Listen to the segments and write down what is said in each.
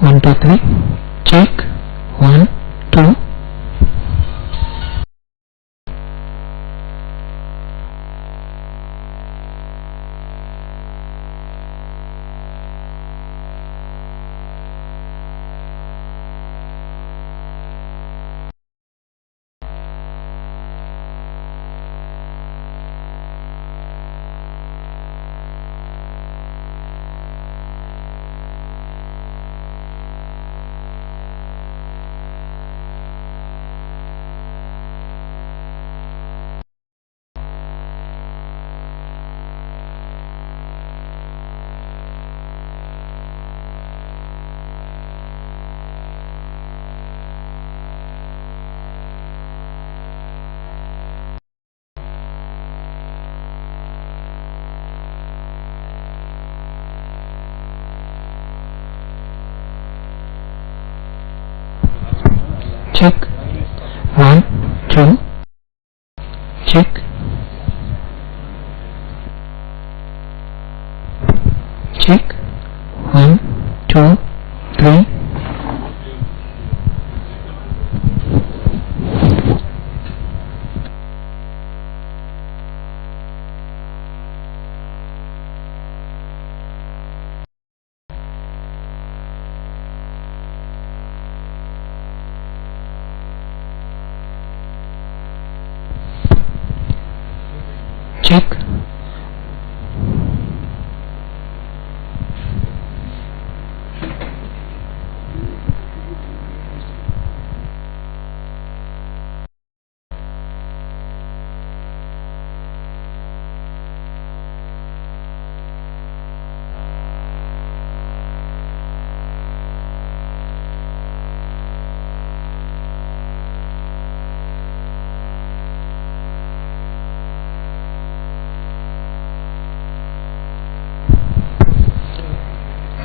1 2 3 check 1 2 check 1 2 check check 1 2 3 check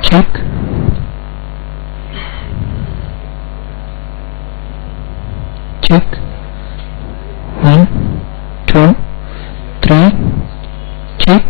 check check 1 2 3 check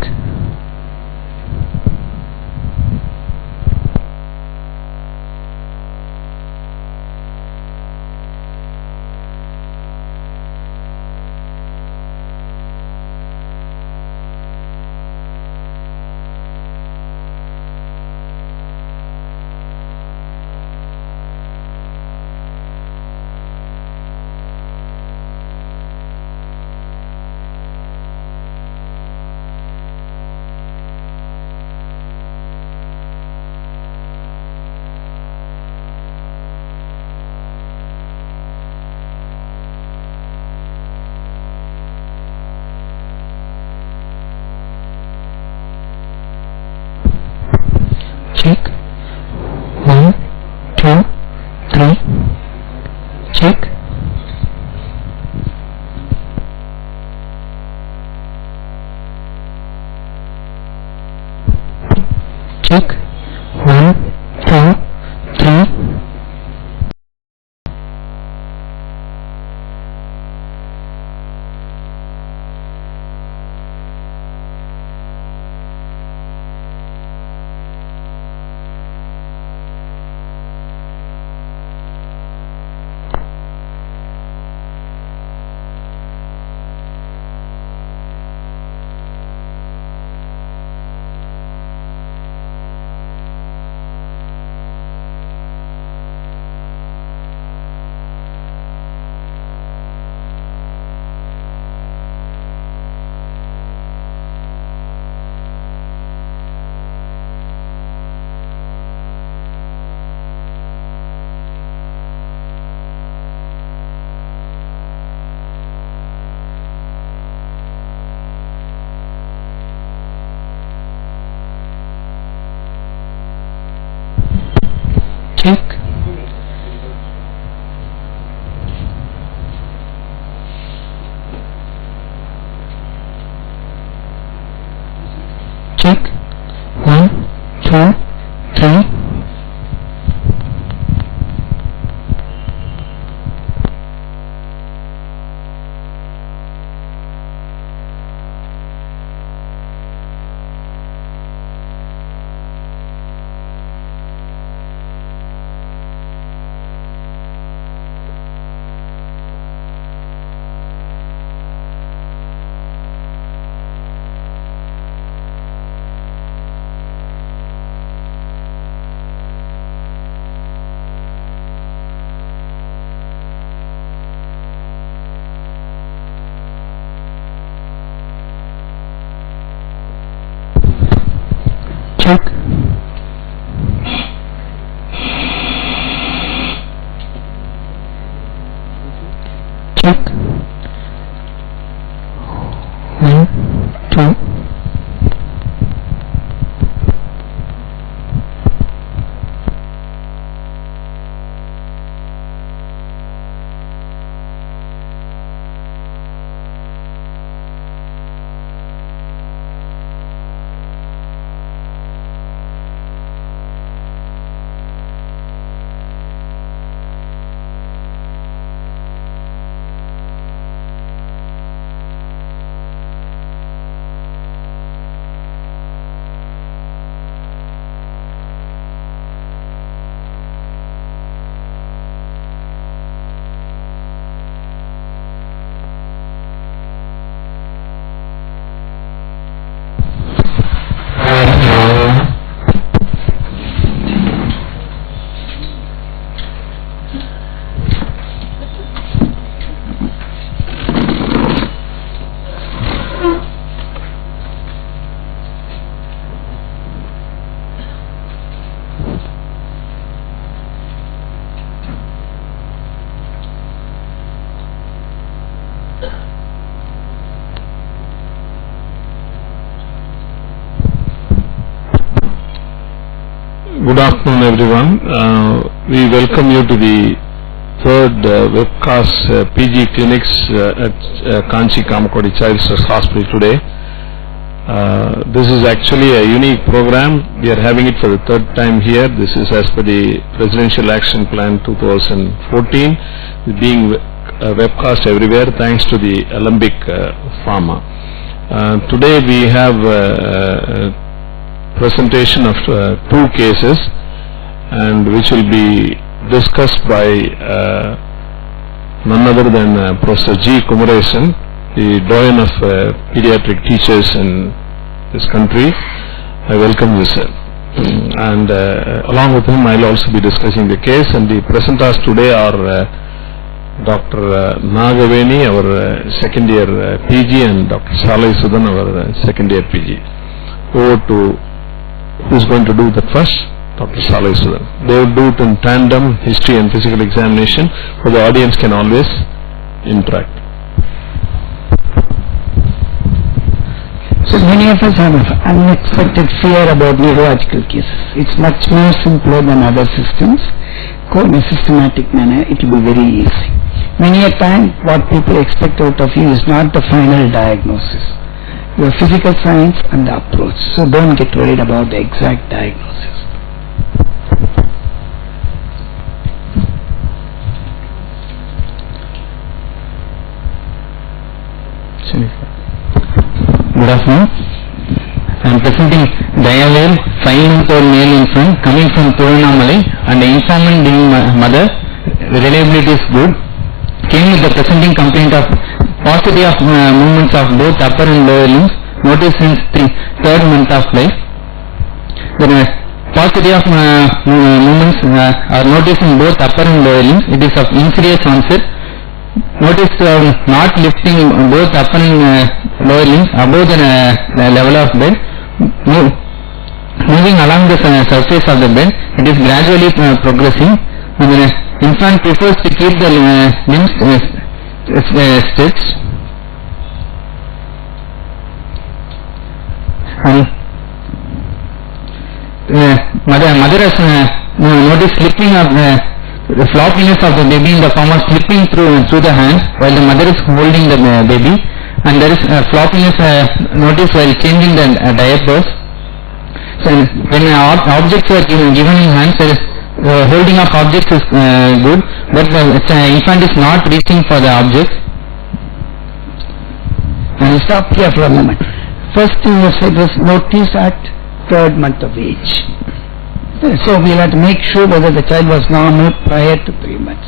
check 1 2 3 check check 1 2 3 check check 1 2 3 check. Check. 1, 2. Good afternoon, everyone. We welcome you to the third webcast PG clinics at Kanchi Kamakoti Child Stress Hospital today. This is actually a unique program. We are having it for the third time here. This is as per the Presidential Action Plan 2014, being webcast everywhere thanks to the Alembic Pharma. Today we have presentation of two cases, and which will be discussed by none other than Professor G. Kumaresan, the doyen of pediatric teachers in this country. I welcome you, sir. And along with him I will also be discussing the case, and the presenters today are Dr. Nagaveni, our second year PG, and Dr. Salai Sudan, our second year PG. Over to who is going to do that first? Dr. Salai Sudan. They will do it in tandem, history and physical examination, so the audience can always interact. So many of us have unexpected fear about neurological cases. It's much more simpler than other systems. Go in a systematic manner, it will be very easy. Many a time what people expect out of you is not the final diagnosis. Your physical science and the approach. So don't get worried about the exact diagnosis. Good afternoon. I am presenting diabetic 5-month-old male infant coming from Tiruvannamalai, and the informant being mother. The reliability is good. Came with the presenting complaint of paucity of movements of both upper and lower limbs, noticed since third month of life. The paucity of movements are noticed in both upper and lower limbs. It is of insidious onset. Notice not lifting both upper and lower limbs above the level of bed. Moving along the surface of the bed, it is gradually progressing. And the infant prefers to keep the limbs stretched. And mother has noticed slipping of the floppiness of the baby in the form of slipping through the hands while the mother is holding the baby, and there is floppiness noticed while changing the diapers. So when objects are given in hands, there is holding of objects is good, but the infant is not reaching for the objects. And stop here for a moment. First thing you said was notice at third month of age. So we'll have to make sure whether the child was normal prior to 3 months.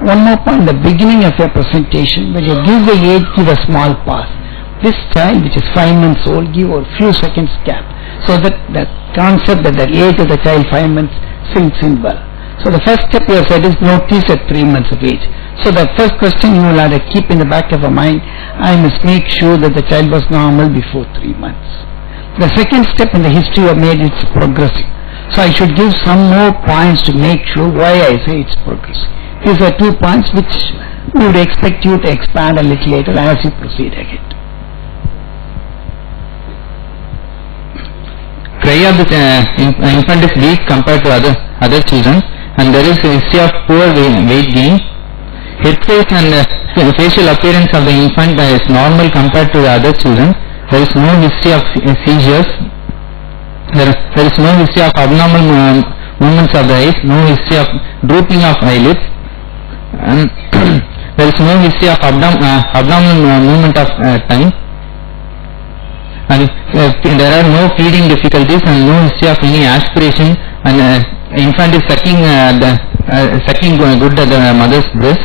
One more point, the beginning of your presentation, when you give the age, give a small pause. This child, which is 5 months old, give a few seconds gap, so that the concept that the age of the child 5 months sinks in well. So the first step you have said is notice at 3 months of age. So the first question you will have to keep in the back of your mind, I must make sure that the child was normal before 3 months. The second step in the history you have made, it's progressive. So I should give some more points to make sure why I say it's progressive. These are 2 points which we would expect you to expand a little later as you proceed ahead. Cry of the infant is weak compared to other children, and there is a history of poor weight gain. Head face and facial appearance of the infant is normal compared to the other children. There is no history of seizures. There is no history of abnormal movements of the eyes, no history of drooping of eyelids, and there is no history of abdominal movement of tongue, and there are no feeding difficulties and no history of any aspiration, and infant is sucking good at the mother's breast.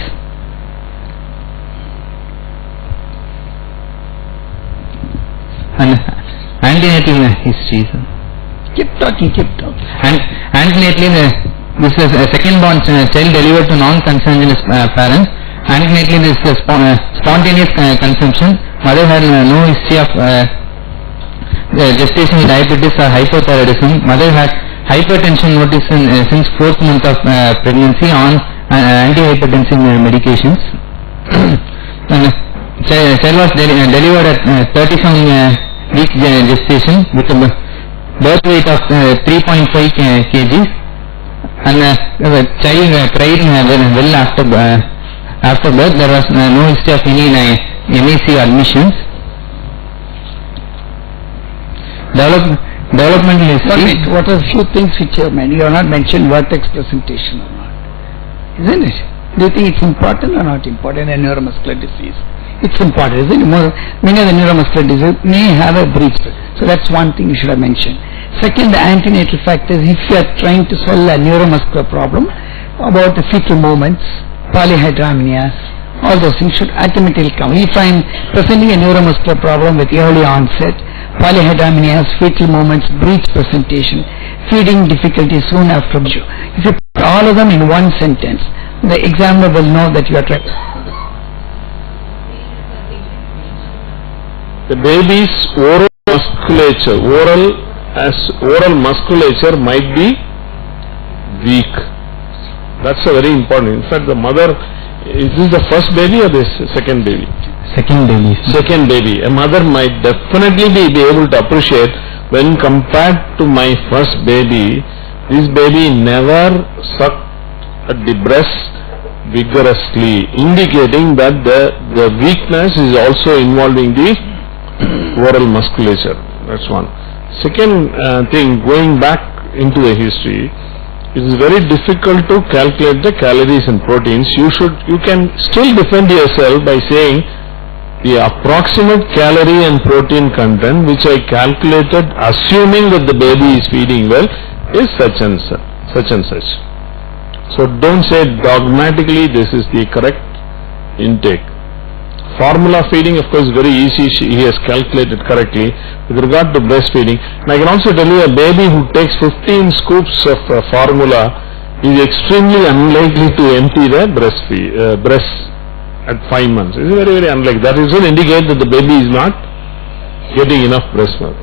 And antenatal history. Keep talking. And antenatally, this is a second born child delivered to non-consanguineous parents. Antenatally, this is spontaneous consumption. Mother had no history of gestational diabetes or hypothyroidism. Mother had hypertension noticed since 4th month of pregnancy on antihypertensive medications. And child was delivered at 37 week gestation with a birth weight of 3.5 kg, and the child cried well after birth. There was no history of any MAC admissions. Developmental history. What are few things which you have mentioned? You have not mentioned vertex presentation or not, isn't it? Do you think it's important or not important in neuromuscular disease? It's important, isn't it? Many of the neuromuscular disease may have a breach. So that's one thing you should have mentioned. Second, the antenatal factors. If you are trying to solve a neuromuscular problem about the fetal movements, polyhydramnias, all those things should automatically come. If I am presenting a neuromuscular problem with early onset, polyhydramnias, fetal movements, breech presentation, feeding difficulties soon after birth. If you put all of them in one sentence, the examiner will know that you are trying. The baby's oral musculature might be weak. That's a very important. In fact, the mother, is this the first baby or the second baby? Second baby. Second baby. A mother might definitely be able to appreciate when compared to my first baby, this baby never sucked at the breast vigorously, indicating that the weakness is also involving the oral musculature. That's one. Second thing, going back into the history, it is very difficult to calculate the calories and proteins. You can still defend yourself by saying the approximate calorie and protein content which I calculated assuming that the baby is feeding well is such and such. So don't say dogmatically this is the correct intake. Formula feeding, of course, is very easy. He has calculated correctly. With regard to breastfeeding, and I can also tell you a baby who takes 15 scoops of formula is extremely unlikely to empty the breast at 5 months. It's very, very unlikely. That will indicate that the baby is not getting enough breast milk.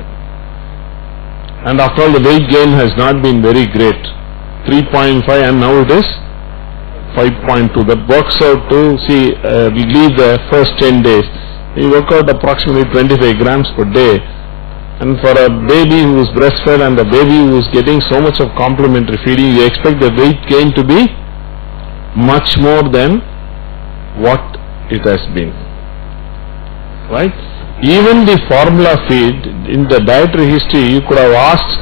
And after all, the weight gain has not been very great. 3.5 and now it is 5.2. That works out to, see, we leave the first 10 days. We work out approximately 25 grams per day. And for a baby who is breastfed and a baby who is getting so much of complementary feeding, you expect the weight gain to be much more than what it has been. Right? Even the formula feed, in the dietary history, you could have asked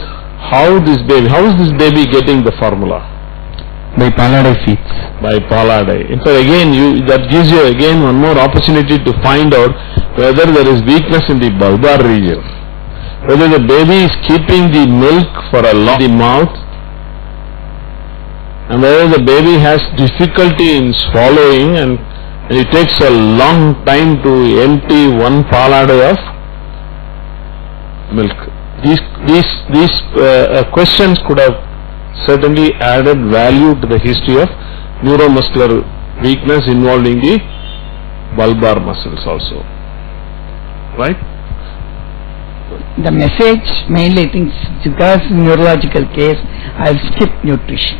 how is this baby getting the formula? By Palade feeds. By Palade. In fact, again, that gives you again one more opportunity to find out whether there is weakness in the bulbar region, whether the baby is keeping the milk for a long in the mouth, and whether the baby has difficulty in swallowing and it takes a long time to empty one Palade of milk. These questions could have certainly added value to the history of neuromuscular weakness involving the bulbar muscles also. Right? the message mainly I think because neurological case I'll skip nutrition.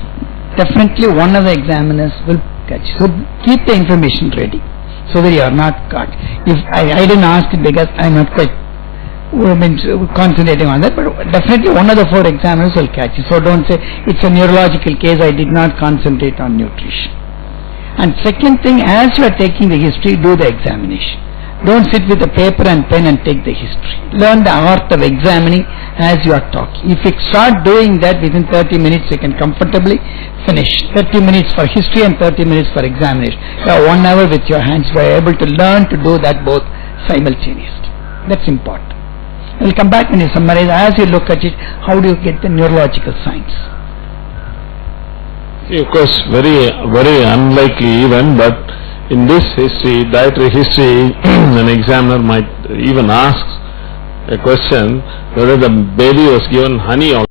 Definitely one of the examiners will catch. So keep the information ready so that you are not caught. If I didn't ask it because I'm not quite concentrating on that, but definitely one of the 4 examiners will catch it. So don't say it's a neurological case, I did not concentrate on nutrition. And second thing, as you are taking the history, do the examination. Don't sit with a paper and pen and take the history. Learn the art of examining as you are talking. If you start doing that within 30 minutes, you can comfortably finish. 30 minutes for history and 30 minutes for examination. You have 1 hour with your hands. You are able to learn to do that both simultaneously. That's important. We'll come back when you summarize. As you look at it, how do you get the neurological signs? Of course, very unlikely even, but in this history, dietary history, an examiner might even ask a question whether the baby was given honey also.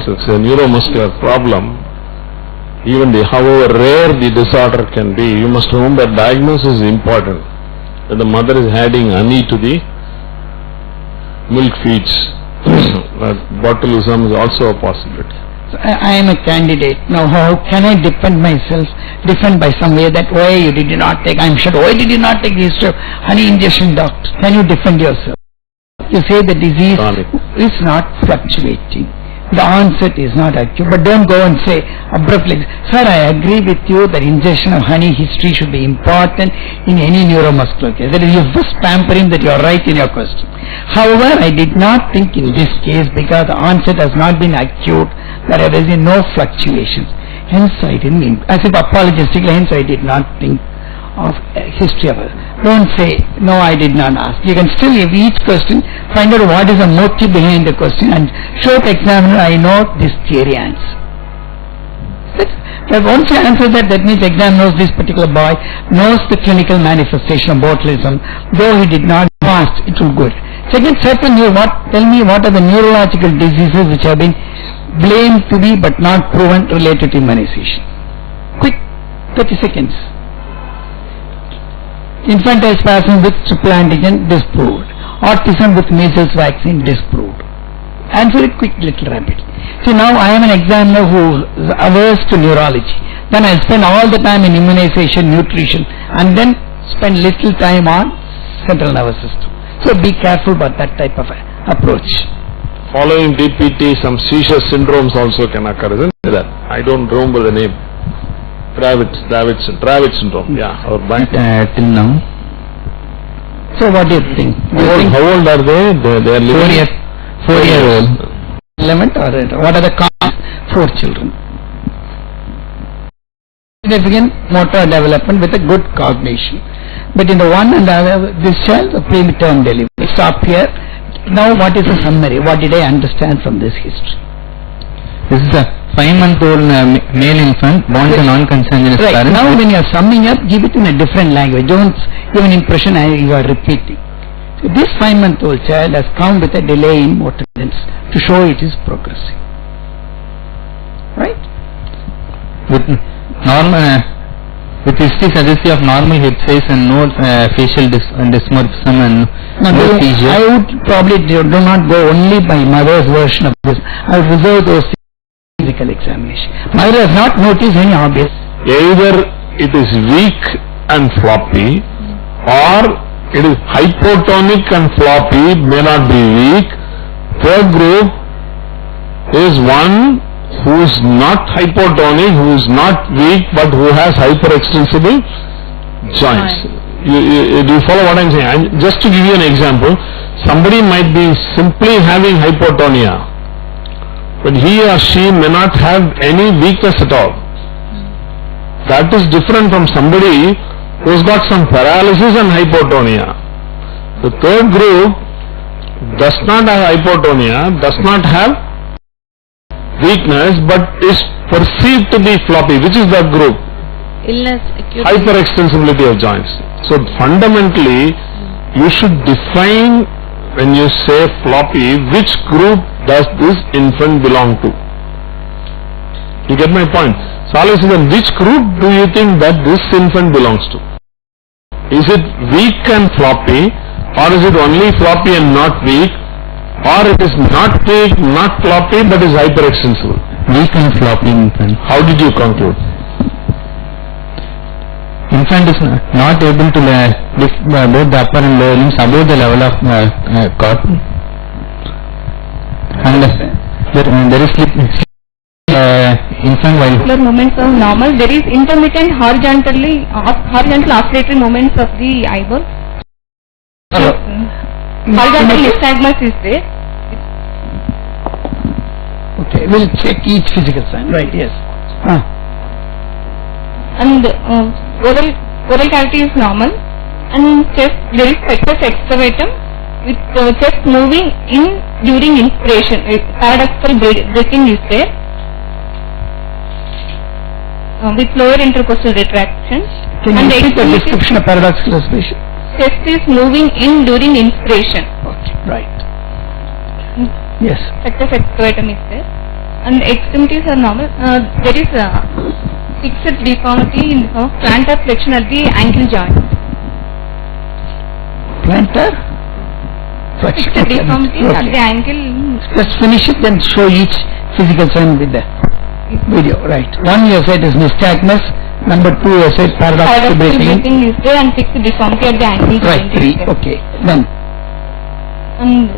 It's a neuromuscular problem. Even however rare the disorder can be, you must remember diagnosis is important. That the mother is adding honey to the milk feeds. Botulism is also a possibility. So I am a candidate. Now how can I defend myself? Defend by some way that why you did not take, I'm sure, why did you not take this honey injection, doctor? Can you defend yourself? You say the disease is not fluctuating. The onset is not acute, but don't go and say abruptly, sir, I agree with you that injection of honey history should be important in any neuromuscular case. That is, you first pamper him that you are right in your question. However, I did not think in this case because the onset has not been acute, there has been no fluctuations. Hence I didn't mean, as if apologetically, hence I did not think of history of it. Don't say, no, I did not ask. You can still, if each question, find out what is the motive behind the question and show the examiner, I know this theory answer. But once you answer that, that means the examiner knows this particular boy, knows the clinical manifestation of botulism, though he did not ask, it will good. Second, certainly, tell me what are the neurological diseases which have been blamed to be but not proven related to immunization. Quick, 30 seconds. Infantile spasm with triple antigen disproved. Autism with measles vaccine disproved. Answer it quick, little rapidly. See, now I am an examiner who is averse to neurology. Then I spend all the time in immunization, nutrition, and then spend little time on central nervous system. So be careful about that type of approach. Following DPT, some seizure syndromes also can occur, isn't it? I don't remember the name. Dravet syndrome, yeah, or till now. So what do you think? How old are they? They are living 4-year-old. 11 or what are the causes? 4 children. Significant motor development with a good cognition. But in the one and the other, this child, the preterm delivery. Stop here. Now what is the summary? What did I understand from this history? This is a 5-month-old male infant born to non-consanguineous parents. Now when you are summing up, give it in a different language. Don't give an impression you are repeating. So this 5-month-old child has come with a delay in motor sense to show it is progressing. Right? With normal, with history suggestive of normal head size and no facial dysmorphism and no seizure. I would probably do not go only by mother's version of this. I would reserve those physical examination. Mother has not noticed any obvious. Either it is weak and floppy, or it is hypotonic and floppy, may not be weak. Third group is one who is not hypotonic, who is not weak, but who has hyperextensible joints. Do you follow what I am saying? Just to give you an example, somebody might be simply having hypotonia, but he or she may not have any weakness at all. That is different from somebody who has got some paralysis and hypotonia. The third group does not have hypotonia, does not have weakness, but is perceived to be floppy. Which is that group? Illness, acute hyperextensibility of joints. So fundamentally, you should define when you say floppy, which group does this infant belong to? You get my point? So always then, which group do you think that this infant belongs to? Is it weak and floppy, or is it only floppy and not weak? or it is not thick, not floppy, but is hyperextensible? Weak and floppy infant. How did you conclude? Infant is not able to lift both the upper and lower limbs above the level of cot. And there is infant while Muscular movements are normal. There is intermittent horizontal oscillatory movements of the eyeball. Horizontal nystagmus is there. Okay, we'll check each physical sign. Right, yes. And oral cavity is normal. And chest, there is pectus excavatum with chest moving in during inspiration. Paradoxical breathing is there. With lower intercostal retraction. Can you repeat the description of paradoxical respiration? Chest is moving in during inspiration. Okay, right. Yes. Pectus excavatum is there. And extremities are normal. There is a fixed deformity in the form of plantar flexion at the ankle joint. Plantar? Fixed deformity at the ankle. Let's finish it, then show each physical sign with the video. Right. One you said is nystagmus. Number two you said paradoxical breathing is there, and fixed deformity at the ankle joint. Right. Three. Okay. Then. And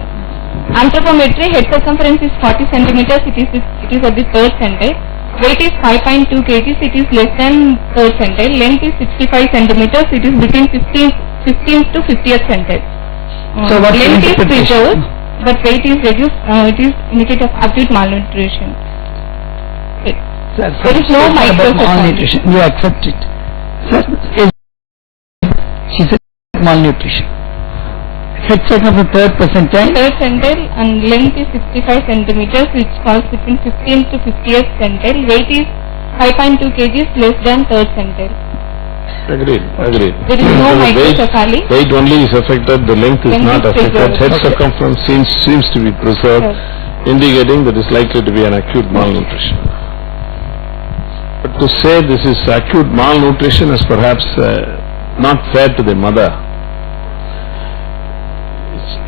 anthropometry, head circumference is 40 centimeters. It is at the third centile. Weight is 5.2 kg. It is less than third centile. Length is 65 centimeters. It is between 15th to 50th centile. So what length is preserved, but weight is reduced. It is indicative of acute malnutrition. Sir, there is no malnutrition. You accept it. Sir, she said malnutrition. Head circumference of third percentile. Third centile, and length is 65 centimeters, which falls between 15th to 50th centile. Weight is 5.2 kg, less than third centile. Agreed. There is no microcephaly. Weight only is affected, the length is not affected. Head circumference seems to be preserved, indicating that it is likely to be an acute malnutrition. But to say this is acute malnutrition is perhaps not fair to the mother.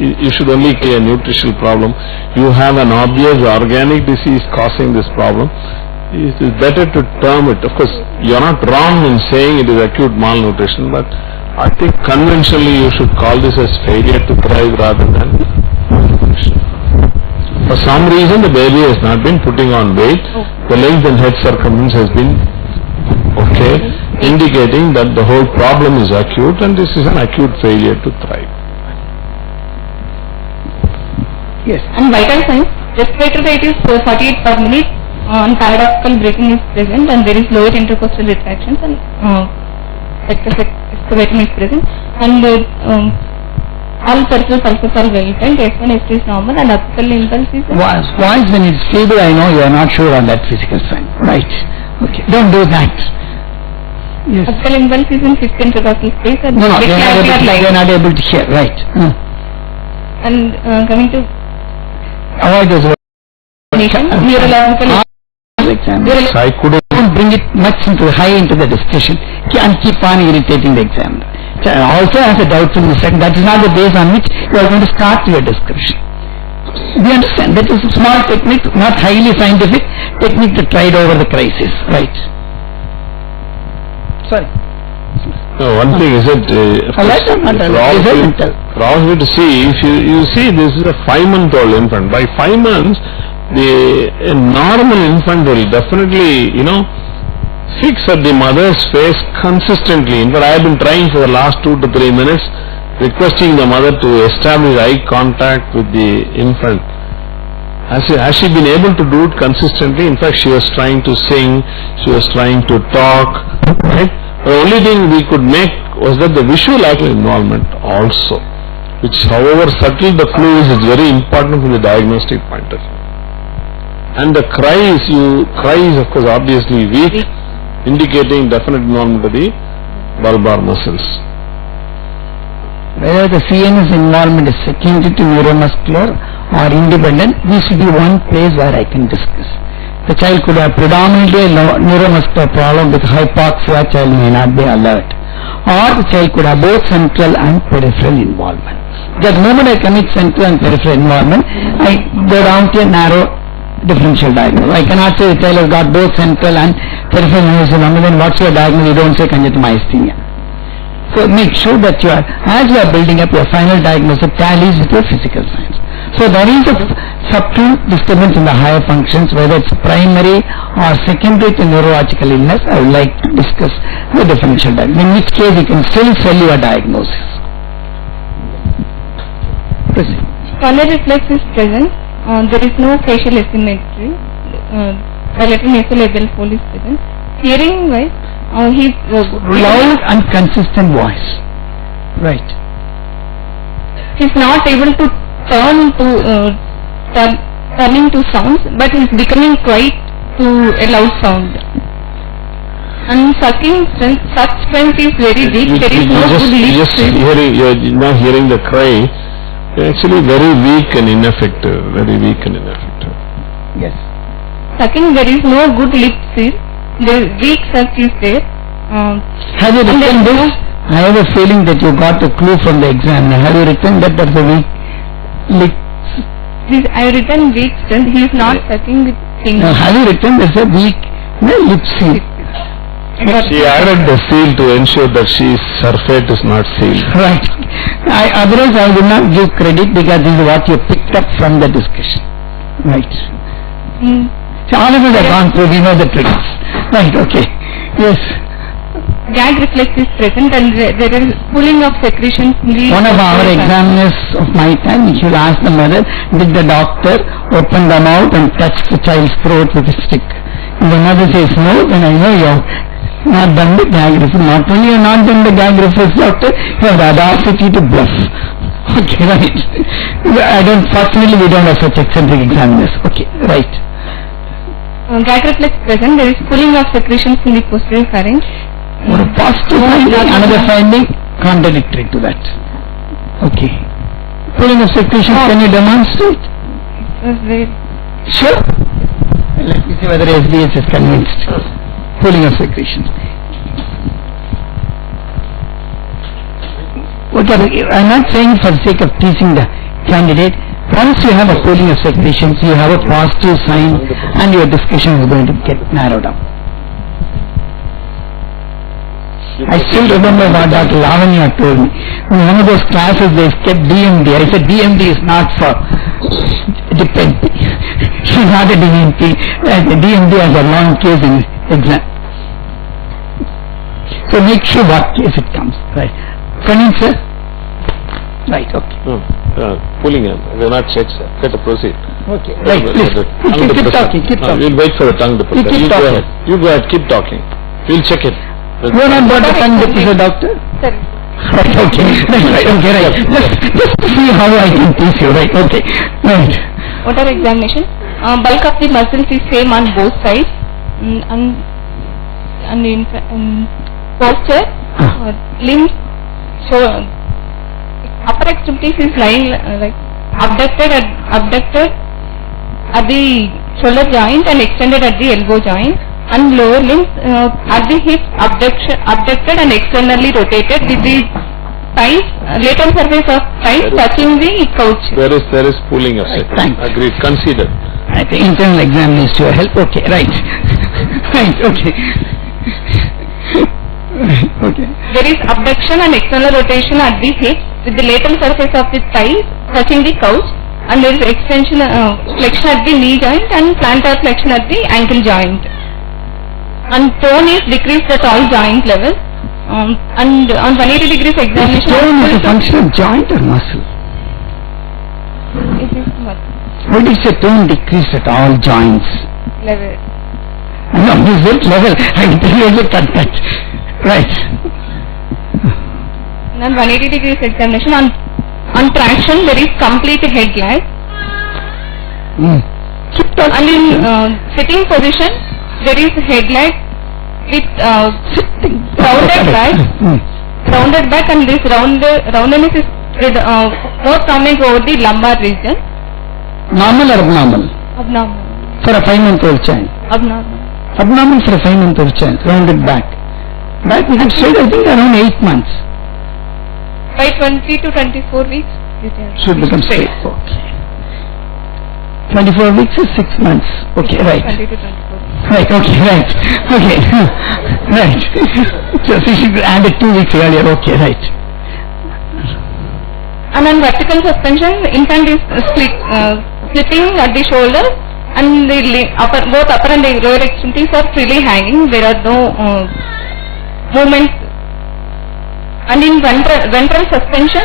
You should only clear a nutritional problem. You have an obvious organic disease causing this problem. It is better to term it. Of course, you are not wrong in saying it is acute malnutrition, but I think conventionally you should call this as failure to thrive rather than malnutrition. For some reason the baby has not been putting on weight. The length and head circumference has been okay, indicating that the whole problem is acute and this is an acute failure to thrive. Yes. And vital signs, respiratory rate is 48 per minute, and paradoxical breathing is present, and there is lower intercostal retractions, and pectus excavatum is present, and all peripheral pulses are well felt. S1, S2 is normal, and apical impulse is Once when it's feeble, I know you are not sure on that physical sign. Right. Okay. Don't do that. Yes. apical impulse is in fifth intercostal space, and No, they are not able to hear. Right. And coming to Avoid those words. neurological I couldn't bring it much high into the discussion and keep on irritating the examiner. So I also have a doubt from the second. That is not the base on which you are going to start your discussion. We understand that is a small technique, not highly scientific technique to tide over the crisis. Right. Sorry. No, one thing is that for all of you to see, if you see this is a 5-month-old infant. By 5 months, a normal infant will definitely, fix at the mother's face consistently. In fact, I have been trying for the last 2 to 3 minutes, requesting the mother to establish eye contact with the infant. Has she been able to do it consistently? In fact, she was trying to sing, she was trying to talk, right? The only thing we could make was that the visual active involvement also, which however subtle the clue is, it's very important from the diagnostic point of view. And the cry is of course obviously weak, indicating definite involvement of the bulbar muscles. Whether the CNS involvement is secondary to neuromuscular or independent, this should be one place where I can discuss. The child could have predominantly a neuromuscular problem with hypoxia, child may not be alert. Or the child could have both central and peripheral involvement. The moment I commit central and peripheral environment, I go down to a narrow differential diagnosis. I cannot say the child has got both central and peripheral nervous environment, then what's your diagnosis? You don't say congenital myasthenia. So make sure that you are, as you are building up your final diagnosis, tallies with your physical science. So there is a subtle disturbance in the higher functions, whether it's primary or secondary to neurological illness. I would like to discuss the differential diagnosis, in which case you can still sell your diagnosis. Proceed. Color reflex is present. There is no facial asymmetry. Bilateral nasolabial fold is present. Hearing wise, he's Loud and consistent voice. Right. he's not able to turning to sounds, but he's becoming quiet to a loud sound. And sucking strength, such strength is very weak. There is no good lip. You're now hearing the cry. You're actually very weak and ineffective. Very weak and ineffective. Yes. Sucking, there is no good lip seal. The weak suck is there. Have you written this? I have a feeling that you got a clue from the exam. Have you written that as a weak lip? I have written weak strength. He is not sucking with fingers. No, have you written as a weak lip seal? She added the seal to ensure that her fate is not sealed. Right. Otherwise I would not give credit, because this is what you picked up from the discussion. Right. So all of us have gone through, we know the tricks. Right, okay. Yes. Gag reflex is present, and there is pulling of secretions. One of our examiners of my time, he will ask the mother, did the doctor open the mouth and touch the child's throat with a stick? If the mother says no, then I know you have not done the gag reflex. Not only you have not done the gag reflex, doctor, you have the audacity to bluff. Okay, right. Fortunately we don't have such eccentric examiners. Okay, right. Gag reflex present, there is pulling of secretions in the posterior pharynx. What a positive finding, another finding contradictory to that. Okay. Pulling of secretions, can you demonstrate? Sure. Let me see whether SDS is convinced. Pulling of secretions. Okay, I'm not saying for the sake of teasing the candidate. Once you have a pulling of secretions, you have a positive sign, and your discussion is going to get narrowed down. I still remember what Dr. Lavanya told me. In one of those classes they kept DMD. I said DMD is not for dependent. She's not a DMD. DMD has a long case in exam. So make sure what case it comes. Right. Kanin sir? Right, okay. No, pulling him. We're not checked, sir. Better proceed. Okay. Right, please. Keep talking, keep talking. We'll wait for the tongue to process. Keep talking. You go ahead, keep talking. We'll check it. You are not got a tongue depressor, doctor? Sorry. Right, okay. Right, okay, right. Just see how I can teach you, right, okay. Right. Motor examination. Bulk of the muscles is same on both sides. And in posture, limbs, so upper extremities is lying like abducted at the shoulder joint and extended at the elbow joint. And lower limbs at the hips abducted and externally rotated with the thighs, lateral surface of thighs touching the couch. There is pulling of secretions. Agreed. Considered. I think internal exam is to your help. Okay, right. Right, okay. Okay. There is abduction and external rotation at the hips with the lateral surface of the thighs touching the couch, and there is extension, flexion at the knee joint and plantar flexion at the ankle joint. And tone is decreased at all joint levels. And on 180 degrees examination. Tone is a function of joint or muscle? It is muscle. What is the tone decreased at all joints? Level. No, is it level? I really looked at that. Right. On 180 degrees examination, on traction there is complete head lag. And in sitting position, there is head lag with rounded back, and this roundedness is more prominent over the lumbar region. Normal or abnormal? Abnormal. For a 5-month-old child? Abnormal. Abnormal for a 5-month-old child, rounded back. Back we have said I think around 8 months. By 20 to 24 weeks, Should become straight. Okay. 24 weeks is 6 months. Okay, right. 20 to 24. Right, okay, right. Okay, right. So she should add it 2 weeks earlier. Okay, right. And on vertical suspension, infant is slipping at the shoulder, and the both upper and the lower extremities are freely hanging. There are no movements. And in ventral suspension,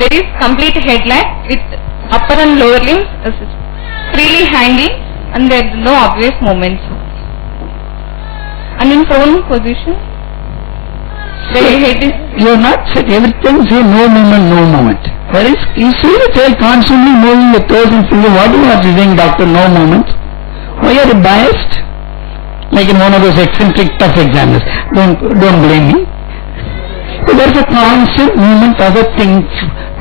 there is complete head lag with upper and lower limbs freely hanging, and there are no obvious movements. And in prone position, the head is... You are not said everything, say no movement. That is, you see the child constantly moving the toes and fingers. What do you have to saying, doctor, no movement? Why are you biased? Like in one of those eccentric tough examiners. Don't blame me. So there is a constant movement of the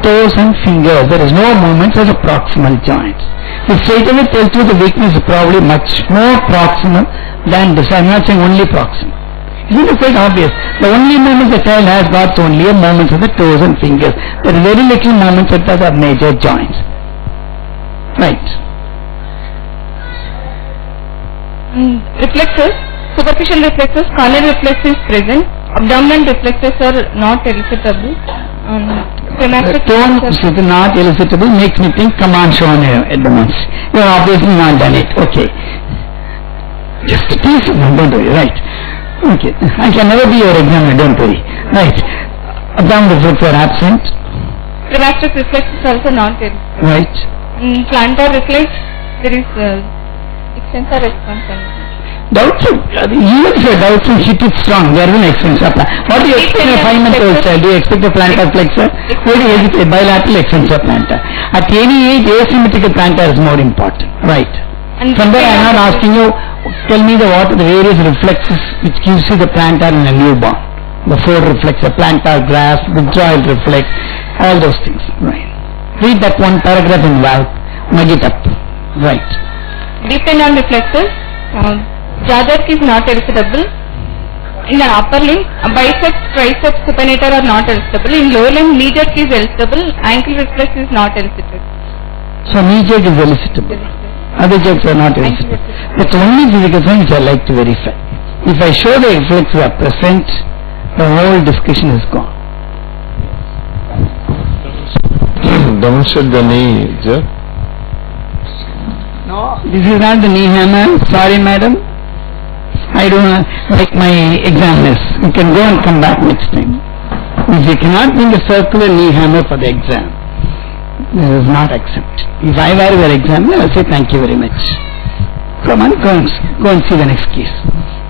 toes and fingers. There is no movement of the proximal joints. The straight away tells you the weakness is probably much more proximal than this. I am not saying only proximal. Isn't it quite obvious? The only movement the child has got is only a movement of the toes and fingers. There is very little movement of the other major joints. Right. Reflexes, superficial reflexes, corneal reflex is present. Abdominal reflexes are not elicitable. The tone is not elicitable makes me think, come on, show me at the once. You have obviously not done it. Okay. Just a piece of them, don't worry. Right. Okay. I can never be your examiner, don't worry. Right. Abdominal reflex are absent. Cremasteric reflex is also not elicitable. Right. Plantar reflex, there is extensor response. Doubtful. Even if you are doubtful, hit it strong. There is an extensor. What do you expect a 5-month-old child? Do you expect a plantar flexor? Why do you hesitate? Bilateral extensor plantar. At any age, asymmetrical plantar is more important. Right. And from there I am not asking you, tell me what are the various reflexes which gives you the plantar in a newborn. The 4 reflexes, plantar grasp, withdrawal reflex, all those things. Right. Read that one paragraph in valve, mug it up. Right. Depend on reflexes. Jaw jerk is not elicitable. In the upper limb, biceps, triceps, supinator are not elicitable. In lower limb, knee jerk is elicitable. Ankle reflex is not elicitable. So knee jerk is elicitable. Other jerks are not elicitable. That's only physical sign which I like to verify. If I show the reflexes are present, the whole discussion is gone. Demonstrate the knee jerk. No, this is not the knee hammer. Sorry, madam. I don't like my examiners. You can go and come back next time. If you cannot bring a circular knee hammer for the exam, this is not accepted. If I were your examiner, I will say thank you very much. Come on, go and see the next case.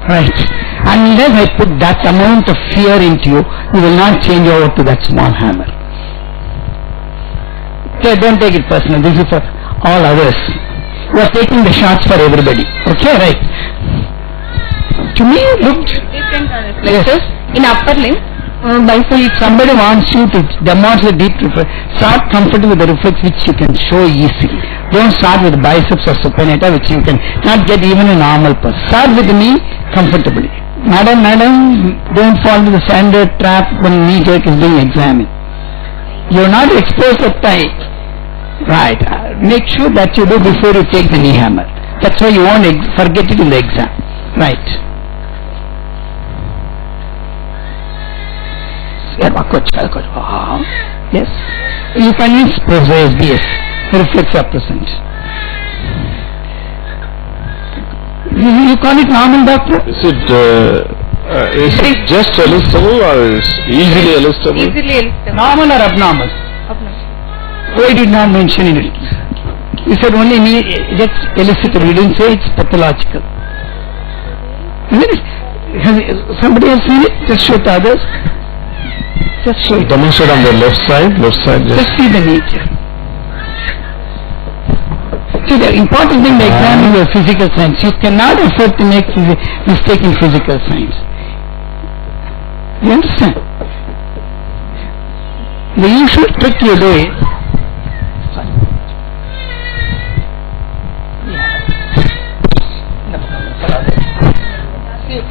Right. Unless I put that amount of fear into you, you will not change over to that small hammer. Okay, don't take it personal. This is for all others. You are taking the shots for everybody. Okay, right. To me it looked... Different reflexes. Yes. In upper limb, if somebody wants you to demonstrate deep reflex, start comfortable with the reflex which you can show easily. Don't start with biceps or supinator which you can not get even a normal person. Start with the knee comfortably. Madam, don't fall into the standard trap when knee jerk is being examined. You are not exposed at time. Right. Make sure that you do before you take the knee hammer. That's why you won't forget it in the exam. Right. Yes. You can use SBS. The reflex are present. You call it normal, doctor? Is it just elicitable or is easily elicitable? Easily elicitable. Normal or abnormal? Abnormal. Why did not mention it? You said only just elicitable. You didn't say it's pathological. Has somebody else seen it? Just show to others. Just show it. Demonstrate on the left side. Just see the nature. See, the important thing by examining your physical science, you cannot afford to make mistake in physical science. You understand? The usual trick you do is,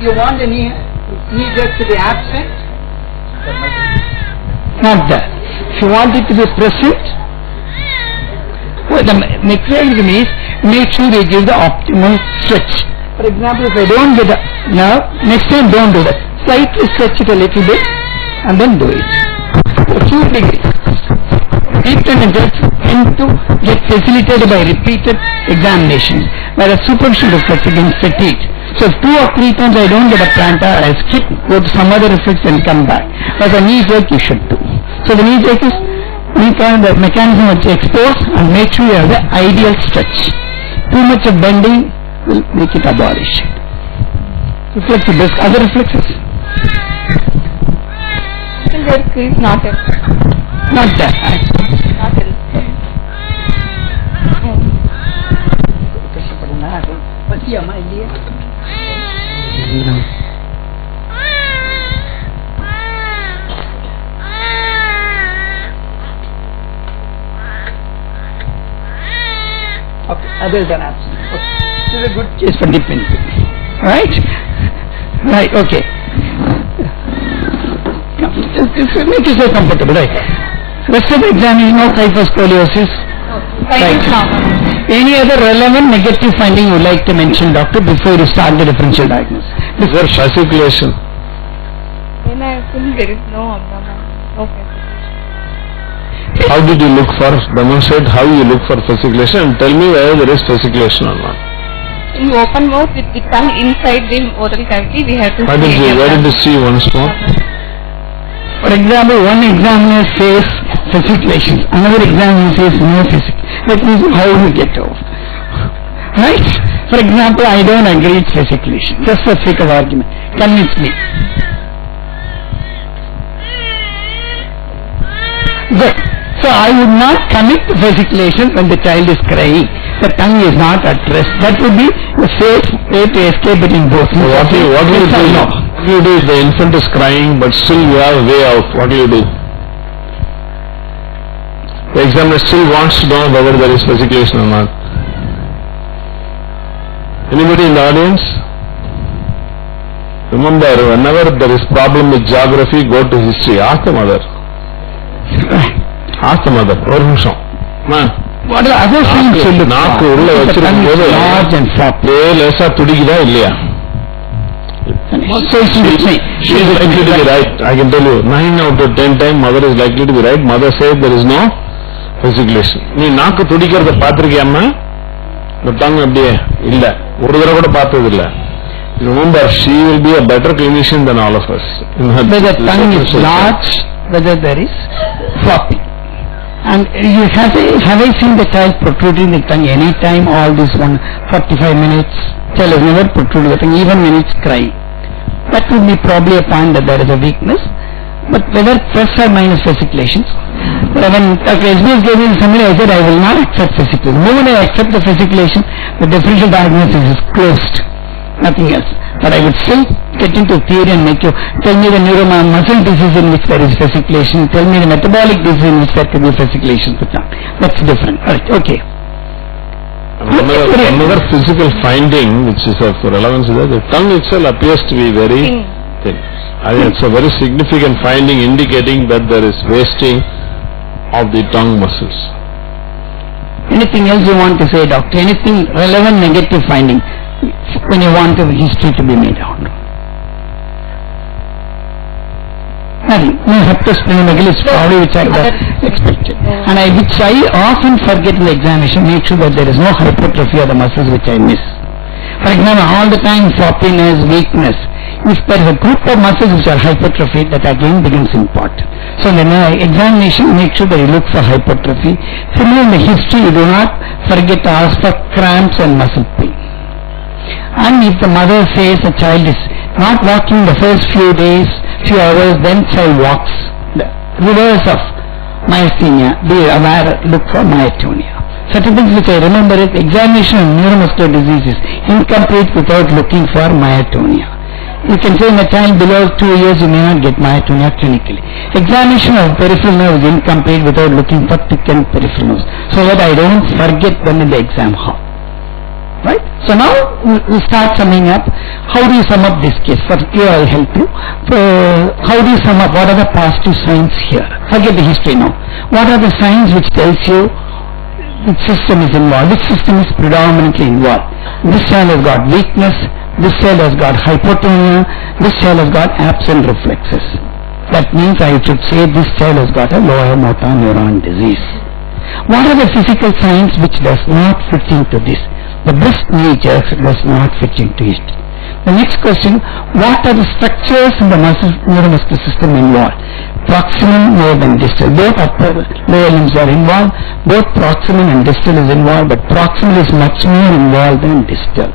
you want the knee jerk to be absent? Not that. you want it to be present, well, the next mechanism is make sure they give the optimal stretch. For example, if I don't get now, next time don't do that. Slightly stretch it a little bit and then do it. 2 degrees. Repeated just tend to get facilitated by repeated examinations, whereas superficial reflex against fatigue. So if 2 or 3 times I don't get a plantar, I skip, go to some other reflex and come back. But a knee jerk you should do. So the knee jerk is the mechanism which you expose and make sure you have the ideal stretch. Too much of bending will make it abolish. Reflexive disc, other reflexes? Jerk is not a. Not that. Not a. Okay, other than absent. Okay. This is a good case for dependent. Right? Right, okay. Just make yourself comfortable, right? Rest of the examination of hyperscoliosis. Right. Any other relevant negative finding you would like to mention, doctor, before you start the differential diagnosis? Is there fasciculation? When I think there is no abdomen, no fasciculation. How did you look for, demonstrate how you look for fasciculation and tell me whether there is fasciculation or not. In open mouth with the tongue inside the oral cavity, we have to Where did you see once more? For example, one examiner says fasciculation, another examiner says no fasciculation. That means how you get off. Right? For example, I don't agree with fasciculation, just for sake of argument. Convince me. Good. So I would not commit to fasciculation when the child is crying. The tongue is not at rest. That would be the safe way to escape it in both. So what do you do? What do you do if the infant is crying but still you have a way out? What do you do? The examiner still wants to know whether there is fasciculation or not. Anybody in the audience? Remember, whenever there is problem with geography, go to history. Ask the mother. Ask the mother. ஒரு நிமிஷம். What are other things? நாக்கு உள்ள வச்சிருக்கும் போது லேசா துடிக்குதா இல்லையா? She is likely to be right. I can tell you, 9 out of 10 times mother is likely to be right. Mother says there is no fasciculation. நீ நாக்கு துடிக்கிறத பார்த்திருக்கியாமா? The tongue அப்படியே இல்ல. ஒரு தடவை கூட பார்த்தது இல்ல. Remember, she will be a better clinician than all of us. Whether the tongue is large, whether there is floppy. And you have I seen the child protruding the tongue any time, all this 45 minutes, child has never protruded the tongue, even when it's crying. That would be probably a point that there is a weakness. But whether plus or minus fasciculations, when Dr. SBS gave me the summary, I said I will not accept fasciculation. The moment I accept the fasciculation, the differential diagnosis is closed, nothing else. But I would still get into theory and make you tell me the neuromuscle disease in which there is fasciculation, tell me the metabolic disease in which there could be fasciculation. That's different. Alright, okay. Another physical finding which is of relevance is that the tongue itself appears to be very thin. I think it's a very significant finding indicating that there is wasting of the tongue muscles. Anything else you want to say, doctor? Anything relevant negative finding when you want the history to be made out? Nothing. No hepatosplenomegaly is probably which I would have expected. And which I often forget in the examination, make sure that there is no hypertrophy of the muscles which I miss. For example, all the time floppiness, weakness. If there is a group of muscles which are hypertrophied, that again becomes important. So in the examination, make sure that you look for hypertrophy. Similarly, in the history, you do not forget to ask for cramps and muscle pain. And if the mother says the child is not walking the first few days, few hours, then child walks, the reverse of myasthenia, be aware, look for myotonia. Certain things which I remember is examination of neuromuscular disease is incomplete without looking for myotonia. You can say in a child below 2 years you may not get myotonia clinically. Examination of peripheral nerve is incomplete without looking for thickened peripheral nerves, so that I don't forget them in the exam hall. Right? So now we start summing up. How do you sum up this case? For here I will help you. How do you sum up? What are the positive signs here? Forget the history now. What are the signs which tells you which system is involved? Which system is predominantly involved? This child has got weakness. This child has got hypotonia. This child has got absent reflexes. That means I should say this child has got a lower motor neuron disease. What are the physical signs which does not fit into this? The brisk knee jerks does not fit into it. The next question, what are the structures in the neuromuscular system involved? Proximal more than distal. Both upper lower limbs are involved. Both proximal and distal is involved, but proximal is much more involved than distal.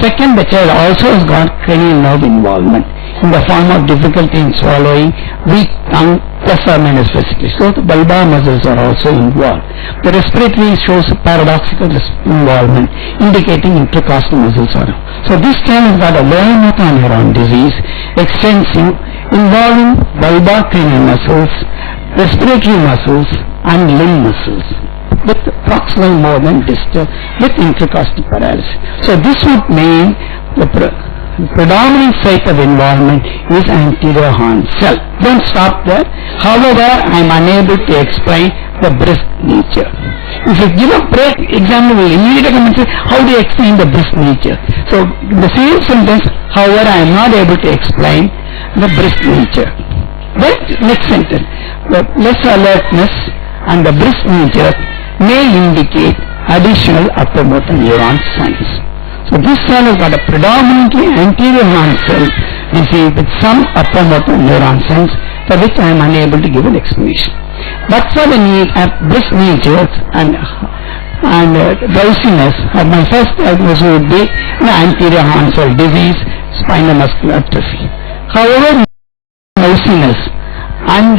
Second, the child also has got cranial nerve involvement in the form of difficulty in swallowing, weak tongue, plus or minus physically. So the bulbar muscles are also involved. The respiratory shows paradoxical involvement, indicating intercostal muscles are. So this child has got a lower motor neuron disease, extensive, involving bulbar cranial muscles, respiratory muscles, and limb muscles, with proximal more than distal, with intercostal paralysis. So this would mean the predominant site of involvement is anterior horn cell. Don't stop there. However, I am unable to explain the brisk nature. If you give a break, examiner will immediately come and say, how do you explain the brisk nature? So, in the same sentence, however, I am not able to explain the brisk nature. Then, next sentence, the less alertness and the brisk nature may indicate additional upper motor neuron signs. So this cell has got a predominantly anterior horn cell disease with some upper motor neuron signs, for which I am unable to give an explanation. But for the brisk knee jerks and drowsiness, my first diagnosis would be an anterior horn cell disease, spinal muscular atrophy. However, drowsiness and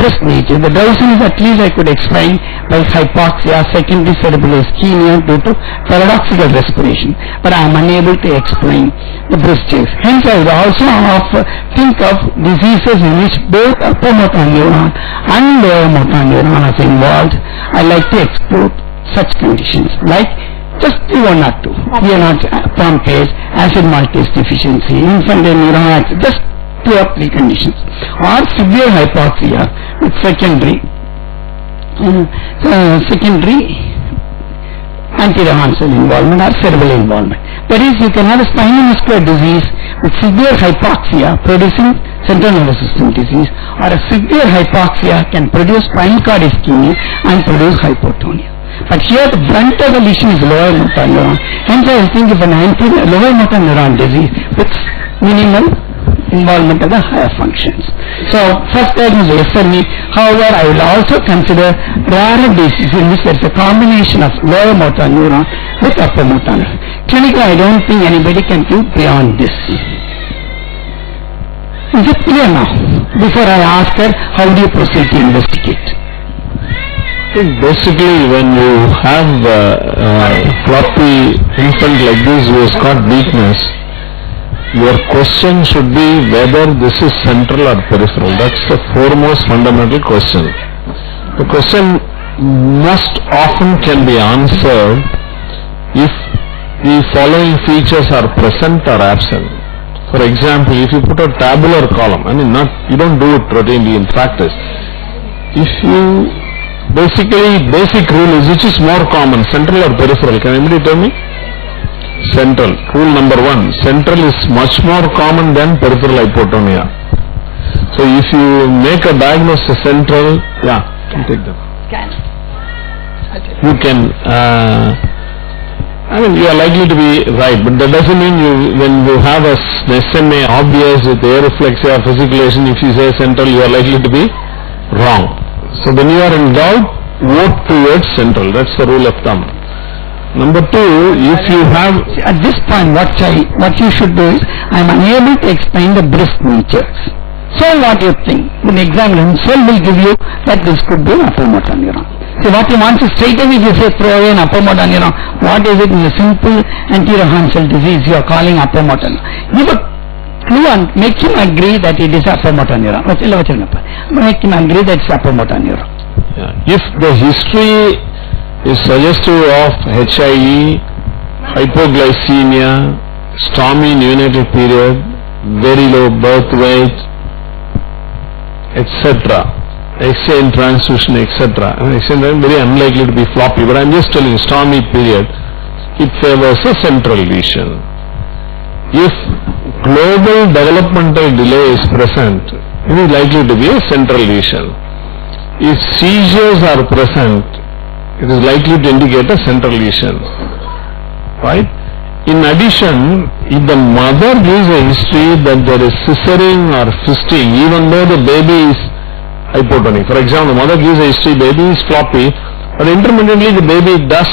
brisk nature, the drowsiness at least I could explain by hypoxia, secondary cerebral ischemia due to paradoxical respiration, but I am unable to explain the brisk jerks. Hence I would also think of diseases in which both upper motor neuron and lower motor neuron is involved. I like to explore such conditions, like just one or two. We are not pompous, acid maltase deficiency, infantile neuron, just 2 or 3 conditions, or severe hypoxia with secondary anterior horn cell involvement or cerebral involvement. That is, you can have a spinal muscular disease with severe hypoxia producing central nervous system disease, or a severe hypoxia can produce spinal cord ischemia and produce hypotonia. But here the brunt of the lesion is lower motor neuron. Hence I think of an anterior lower motor neuron disease with minimal involvement of the higher functions. So first diagnosis is SME. However, I will also consider rarer diseases in which there is a combination of lower motor neuron with upper motor neuron. Clinically, I don't think anybody can do beyond this. Is it clear now? Before I ask her, how do you proceed to investigate? I think basically when you have a floppy infant like this who has got weakness, your question should be whether this is central or peripheral. That's the foremost fundamental question. The question most often can be answered if the following features are present or absent. For example, if you put a tabular column, you don't do it routinely in practice. If you basic rule is which is more common, central or peripheral? Can anybody tell me? Central. Rule number 1. Central is much more common than peripheral hypotonia. So if you make a diagnosis central, you take them. You can, you are likely to be right, but that doesn't mean when you have a SMA obvious with areflexia or fasciculation, if you say central, you are likely to be wrong. So when you are in doubt, vote towards central. That's the rule of thumb. Number 2, if you have... At this point, what you should do is, I am unable to explain the brisk natures. So what do you think? The examiner himself will give you that this could be an upper motor neuron. So what you want to straight away, if you say throw away an upper motor neuron, what is it in a simple anterior horn cell disease you are calling upper motor neuron? Give a clue and make him agree that it is upper motor neuron. Make him agree that it's upper motor neuron. If the history is suggestive of HIE hypoglycemia, stormy neonatal period, very low birth weight, etc. Exchange transfusion, etc. I mean, exchange is very unlikely to be floppy, but I am just telling you, stormy period, it favors a central lesion. If global developmental delay is present, it is likely to be a central lesion. If seizures are present, it is likely to indicate a central lesion. Right? In addition, if the mother gives a history that there is scissoring or fisting, even though the baby is hypotonic. For example, the mother gives a history, baby is floppy, but intermittently the baby does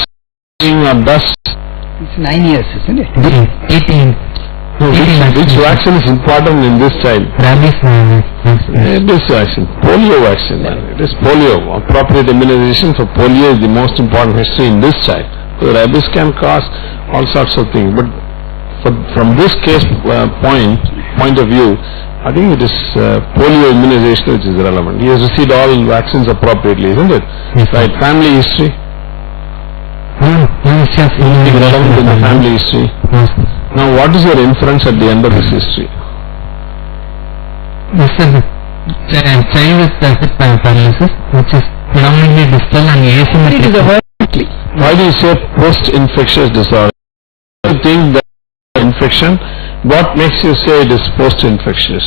or does. It's 9 years, isn't it? 18. Which vaccine is important in this child? Rabies This vaccine, polio vaccine. It is polio. Appropriate immunization for polio is the most important history in this child. So rabies can cause all sorts of things, but from this case point of view, I think it is polio immunization which is relevant. He has received all vaccines appropriately, isn't it? Yes. Right. Family history. It's just Relevant in the family history. Yes. Now, what is your inference at the end of this history? This is a child with hip paralysis, which is predominantly distal and It is asymmetrical. a Why do you say post-infectious disorder? You think that infection, what makes you say it is post-infectious?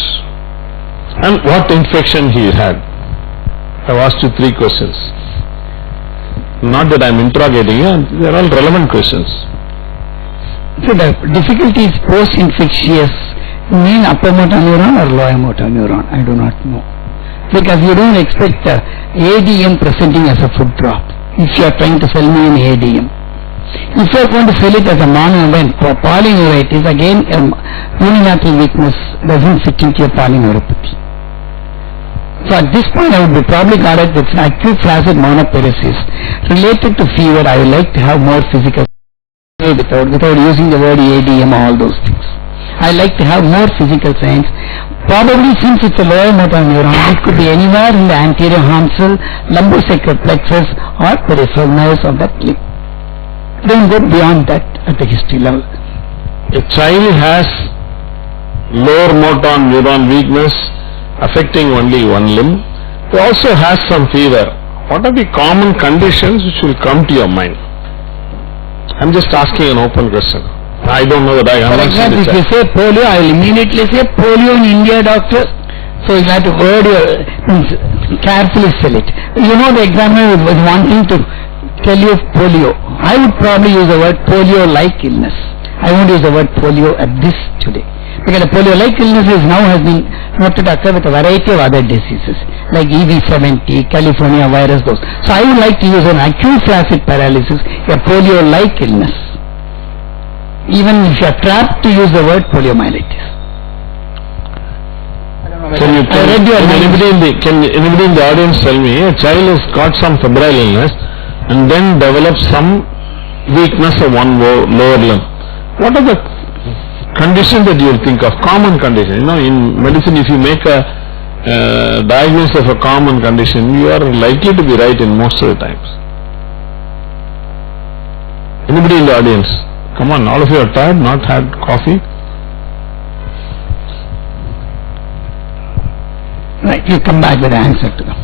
And what infection he had? I have asked you 3 questions. Not that I am interrogating you, they are all relevant questions. So the difficulty is post-infectious, mean upper motor neuron or lower motor neuron, I do not know. Because you don't expect ADM presenting as a foot drop, if you are trying to sell me an ADM. If you are going to sell it as a non-event, for polyneuritis, again unilateral weakness doesn't fit into your polyneuropathy. So at this point I would be probably correct with acute flaccid monoparesis. Related to fever, I would like to have more physical without using the word ADM, all those things. I like to have more physical signs. Probably since it's a lower motor neuron, it could be anywhere in the anterior hamstral, lumbosacral plexus or peripheral nerves of that limb. Don't go beyond that at the history level. A child has lower motor neuron weakness affecting only one limb. He also has some fever. What are the common conditions which will come to your mind? I am just asking an open question. I don't know that I For example, if you say polio, I will immediately say polio in India, doctor. So you have to word carefully sell it. You know, the examiner was wanting to tell you polio. I would probably use the word polio-like illness. I won't use the word polio at this today. Because the polio-like illnesses now has been noted to occur with a variety of other diseases like EV70, California virus, those. So I would like to use an acute flaccid paralysis, a polio-like illness. Even if you are trapped to use the word poliomyelitis. Can anybody in the audience tell me a child has got some febrile illness and then develops some weakness of one lower limb? What are the conditions that you will think of? Common conditions. You know, in medicine, if you make a diagnosis of a common condition, you are likely to be right in most of the times. Anybody in the audience? Come on, all of you are tired, not had coffee? Right, you come back with the answer to them.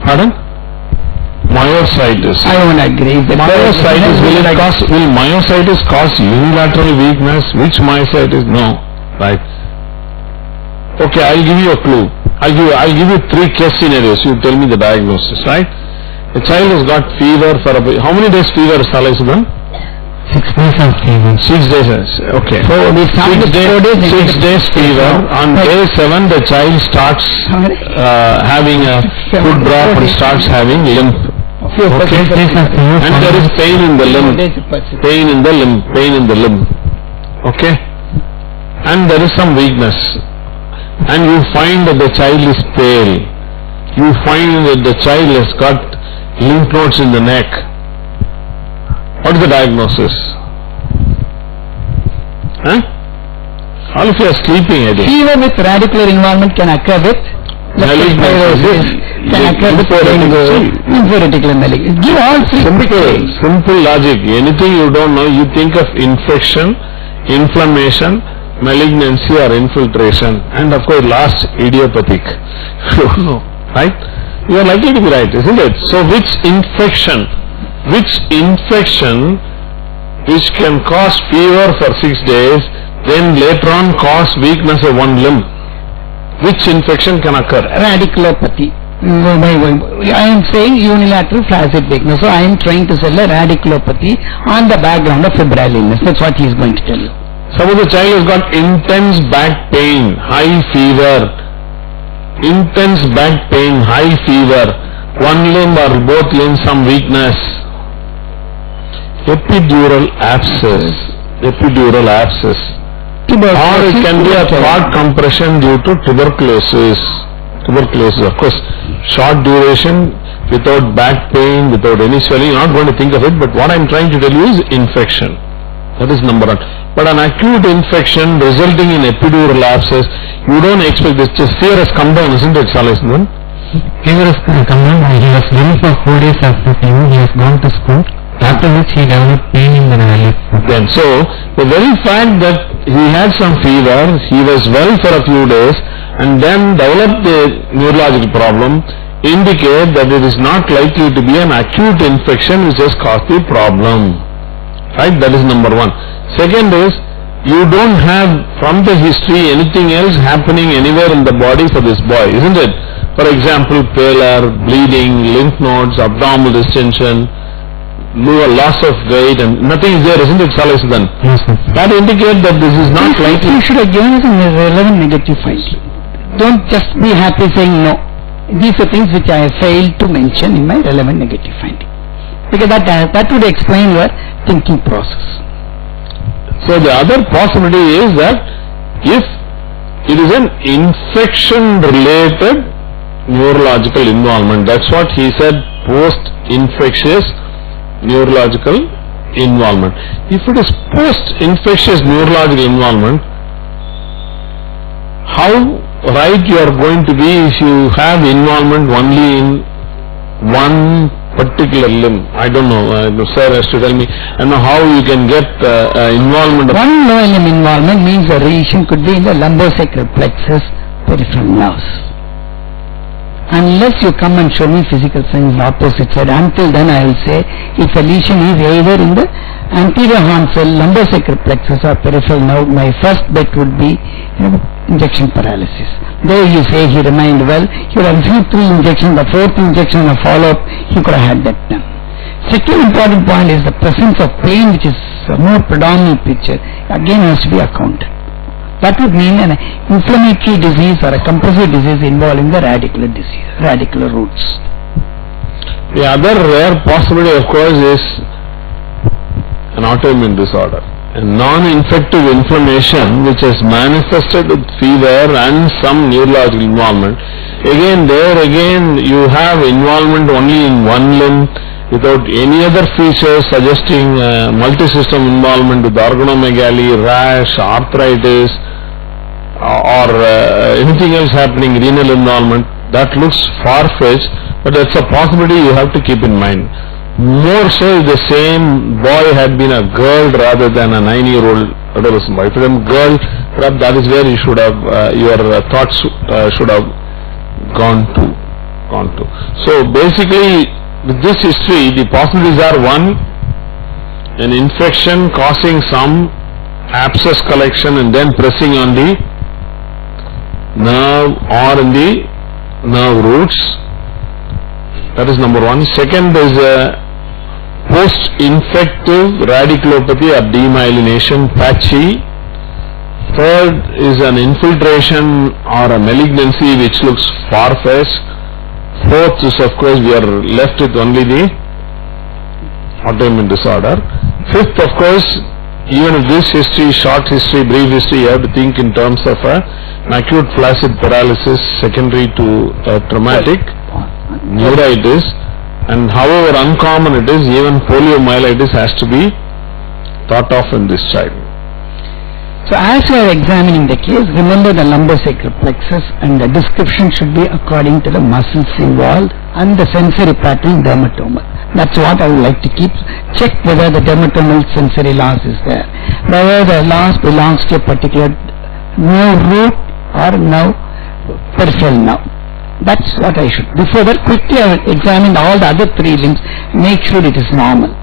Pardon? Myositis. I won't agree. Myositis, will myositis cause unilateral weakness? Which myositis? No. Right. Okay, I'll give you a clue. I'll give you 3 case scenarios. You tell me the diagnosis, right? A child has got fever for how many days fever, Salai? 6 days of fever. 6 days, okay. 4 days, 6 days fever. On day 7, the child starts having a foot drop and starts having limp. Okay. And there is pain in the limb. Pain in the limb. Okay. And there is some weakness. And you find that the child is pale. You find that the child has got lymph nodes in the neck. What is the diagnosis? Huh? All of you are sleeping, I think. Fever with radicular involvement can occur with Malignancy. can occur with before reticular malignancy. Give all three. Simple logic. Anything you don't know, you think of infection, inflammation, malignancy or infiltration, and of course last idiopathic. You don't know, right? You are likely to be right, isn't it? So which infection which can cause fever for 6 days, then later on cause weakness of one limb? Which infection can occur? Radiculopathy. I am saying unilateral flaccid weakness. So I am trying to sell a radiculopathy on the background of febrile illness. That's what he is going to tell you. Suppose the child has got intense back pain, high fever, one limb or both limbs some weakness, epidural abscess, or it can be a throat compression due to tuberculosis, of course, short duration, without back pain, without any swelling. You're not going to think of it, but what I'm trying to tell you is infection. That is number one. But an acute infection resulting in epidural abscess, you don't expect this. Just fear has come down, isn't it, Salesman? Fever has come down and he was ill for 4 days after fever. He has gone to school. After which he developed pain in the left foot. Then, so the very fact that he had some fever, he was well for a few days, and then developed a neurological problem, indicate that it is not likely to be an acute infection which has caused the problem. Right? That is number one. Second is, you don't have from the history anything else happening anywhere in the body for this boy, isn't it? For example, pallor, bleeding, lymph nodes, abdominal distension, loss of weight, and nothing is there, isn't it, Salesidan? Yes, sir. That indicates that this is not likely. You should have given us a relevant negative finding. Don't just be happy saying no. These are things which I have failed to mention in my relevant negative finding. Because that would explain your thinking process. So the other possibility is that if it is an infection related neurological involvement, that's what he said, post-infectious neurological involvement. If it is post-infectious neurological involvement, how right you are going to be if you have involvement only in one particular limb? I don't know, sir has to tell me. I know how you can get involvement. One low limb involvement means the lesion could be in the lumbosacral plexus, peripheral nerves. Unless you come and show me physical signs on the opposite side, until then I will say if a lesion is either in the anterior horn cell, lumbosacral plexus or peripheral nerve, my first bet would be injection paralysis. Though you say he remained well, he would have received 3 injections, the 4th injection and a follow-up, he could have had that done. Second important point is the presence of pain, which is a more predominant picture, again has to be accounted. That would mean an inflammatory disease or a compressive disease involving the radicular disease, radicular roots. The other rare possibility, of course, is an autoimmune disorder, a non-infective inflammation which has manifested with fever and some neurological involvement. Again, you have involvement only in one limb without any other features suggesting multi-system involvement with organomegaly, rash, arthritis, or anything else happening, renal involvement. That looks far-fetched, but that's a possibility you have to keep in mind. More so if the same boy had been a girl rather than a 9-year-old adolescent boy. If it was a girl, perhaps that is where you should have, your thoughts should have gone to. So basically, with this history, the possibilities are: 1, an infection causing some abscess collection and then pressing on the nerve or in the nerve roots. That is number 1. Second is a post-infective radiculopathy or demyelination, patchy. Third is an infiltration or a malignancy which looks far-fetched. Fourth is, of course, we are left with only the autoimmune disorder. Fifth, of course, even if this history, short history, brief history, you have to think in terms of an acute flaccid paralysis secondary to traumatic neuritis, and however uncommon it is, even poliomyelitis has to be thought of in this child. So as you are examining the case, remember the lumbosacral plexus, and the description should be according to the muscles involved and the sensory pattern dermatomal. That's what I would like to keep. Check whether the dermatomal sensory loss is there, whether the loss belongs to a particular nerve root or nerve peripheral nerve. That's what I should. Before that, quickly I will examine all the other 3 limbs, make sure it is normal.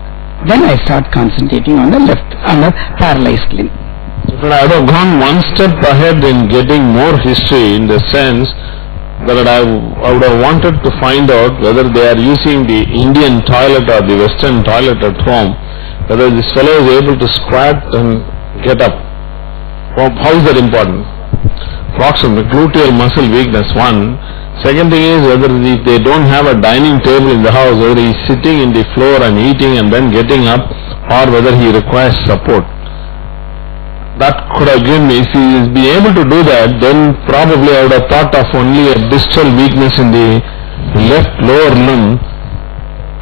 Then I start concentrating on the paralyzed limb. But I would have gone one step ahead in getting more history, in the sense that I would have wanted to find out whether they are using the Indian toilet or the Western toilet at home, whether this fellow is able to squat and get up. How is that important? Proximal gluteal muscle weakness, one. Second thing is whether if they don't have a dining table in the house, whether he is sitting in the floor and eating and then getting up, or whether he requires support. That could have given me, if he is be able to do that, then probably I would have thought of only a distal weakness in the left lower limb.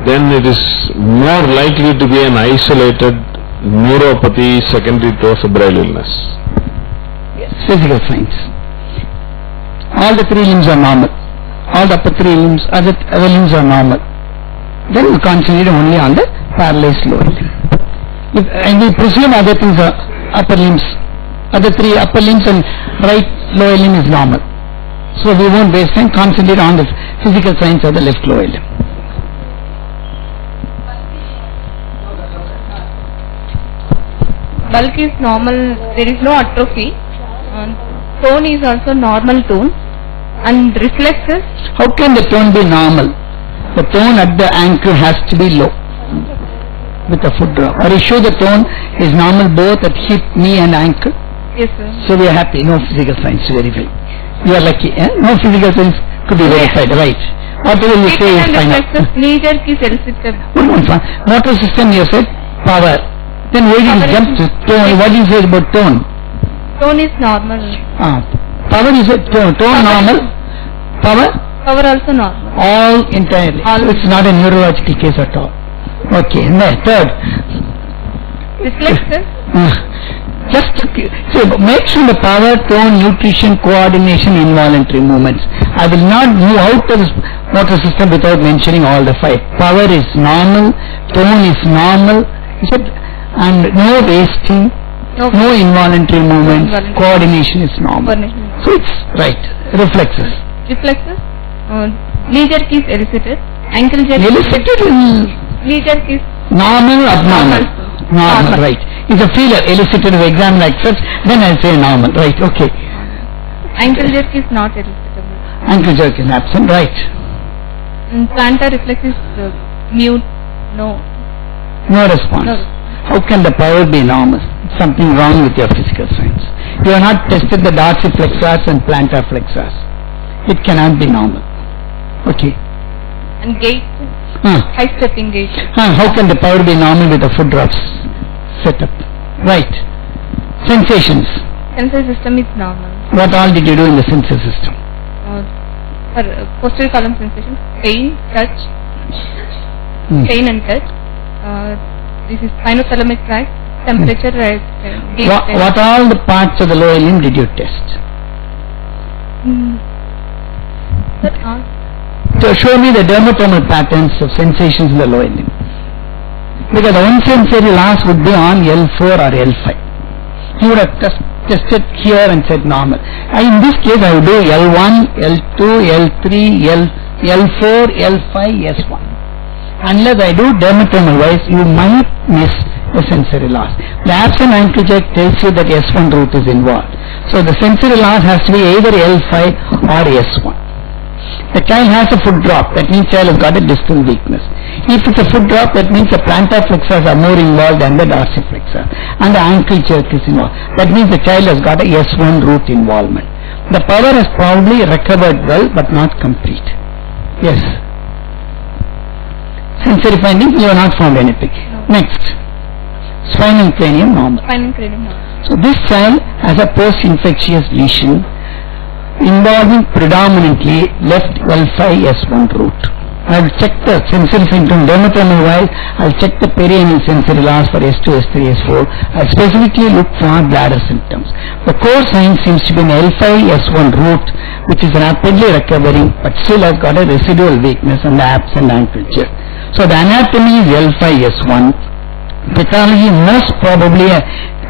Then it is more likely to be an isolated neuropathy secondary to febrile illness. Yes, physical signs. All the 3 limbs are normal. All the upper 3 limbs, other limbs are normal. Then we concentrate only on the paralyzed lower limb. And we presume other things are upper limbs, other 3 upper limbs and right lower limb is normal. So we won't waste time, concentrate on the physical signs of the left lower limb. Bulk is normal, there is no atrophy. Tone is also normal tone. And reflexes? How can the tone be normal? The tone at the ankle has to be low with a foot drop. Are you sure the tone is normal both at hip, knee and ankle? Yes, sir. So we are happy, no physical signs to verify. You are lucky, no physical signs could be verified, right? Whatever you say is fine. Knee jerk is elicited. Motor system you said power. Then why did you jump to tone? What do you say about tone? Tone is normal. Power is a tone normal. Power? Power also normal. All entirely. So it's not a neurological case at all. Okay, third. Reflexes? Just so make sure the power, tone, nutrition, coordination, involuntary movements. I will not move out of this motor system without mentioning all the 5. Power is normal, tone is normal, and no wasting, no involuntary movements, coordination is normal. So it's right. Reflexes. Reflexes? Knee jerk is elicited. Ankle jerk elicited. Knee jerk is normal, abnormal. Normal, right. If a feeler elicited if examined like such, then I say normal, right, okay. Ankle jerk is not elicitable. Ankle jerk is absent, right. Plantar reflex is mute, no. No response. No. How can the power be normal? Something wrong with your physical science. You have not tested the dorsiflexors and plantar flexors. It cannot be normal. Okay. And gait? High stepping gait. How can the power be normal with the foot drops setup? Right. Sensations. Sensory system is normal. What all did you do in the sensory system? For posterior column sensations, pain, touch, pain and touch. This is spinothalamic tract, temperature, what all the parts of the lower limb did you test? So show me the dermatomal patterns of sensations in the lower limb. Because one sensory loss would be on L4 or L5. He would have tested here and said normal. In this case I would do L1, L2, L3, L4, L5, S1. Unless I do dermatomal wise, you might miss a sensory loss. The absent ankle jerk tells you that S1 root is involved. So the sensory loss has to be either L5 or S1. The child has a foot drop, that means child has got a distal weakness. If it's a foot drop, that means the plantar flexors are more involved than the dorsiflexor, and the ankle jerk is involved. That means the child has got a S1 root involvement. The power has probably recovered well, but not complete. Yes. Sensory findings, you have not found anything. No. Next. Spinal cranium normal. Spinal cranium normal. So this child has a post-infectious lesion involving predominantly left L5 S1 root. I'll check the sensory symptom dermatome wise. I'll check the perianal sensory loss for S2, S3, S4. I'll specifically look for bladder symptoms. The core sign seems to be an L5, S1 root, which is rapidly recovering, but still has got a residual weakness on the abs and ankle. So the anatomy is L5, S1. Pathology most probably a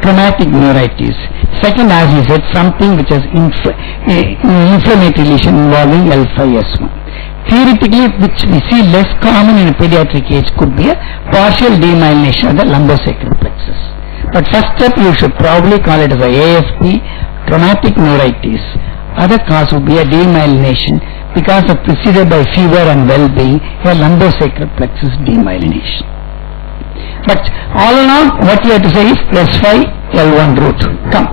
traumatic neuritis. Second, as we said, something which has inflammatory lesion involving L5, S1. Theoretically, which we see less common in a pediatric age, could be a partial demyelination of the lumbosacral plexus. But first step, you should probably call it as a AFP, traumatic neuritis. Other cause would be a demyelination because of preceded by fever and well-being, a lumbosacral plexus demyelination. But all in all, what you have to say is S5, L1 root. Come.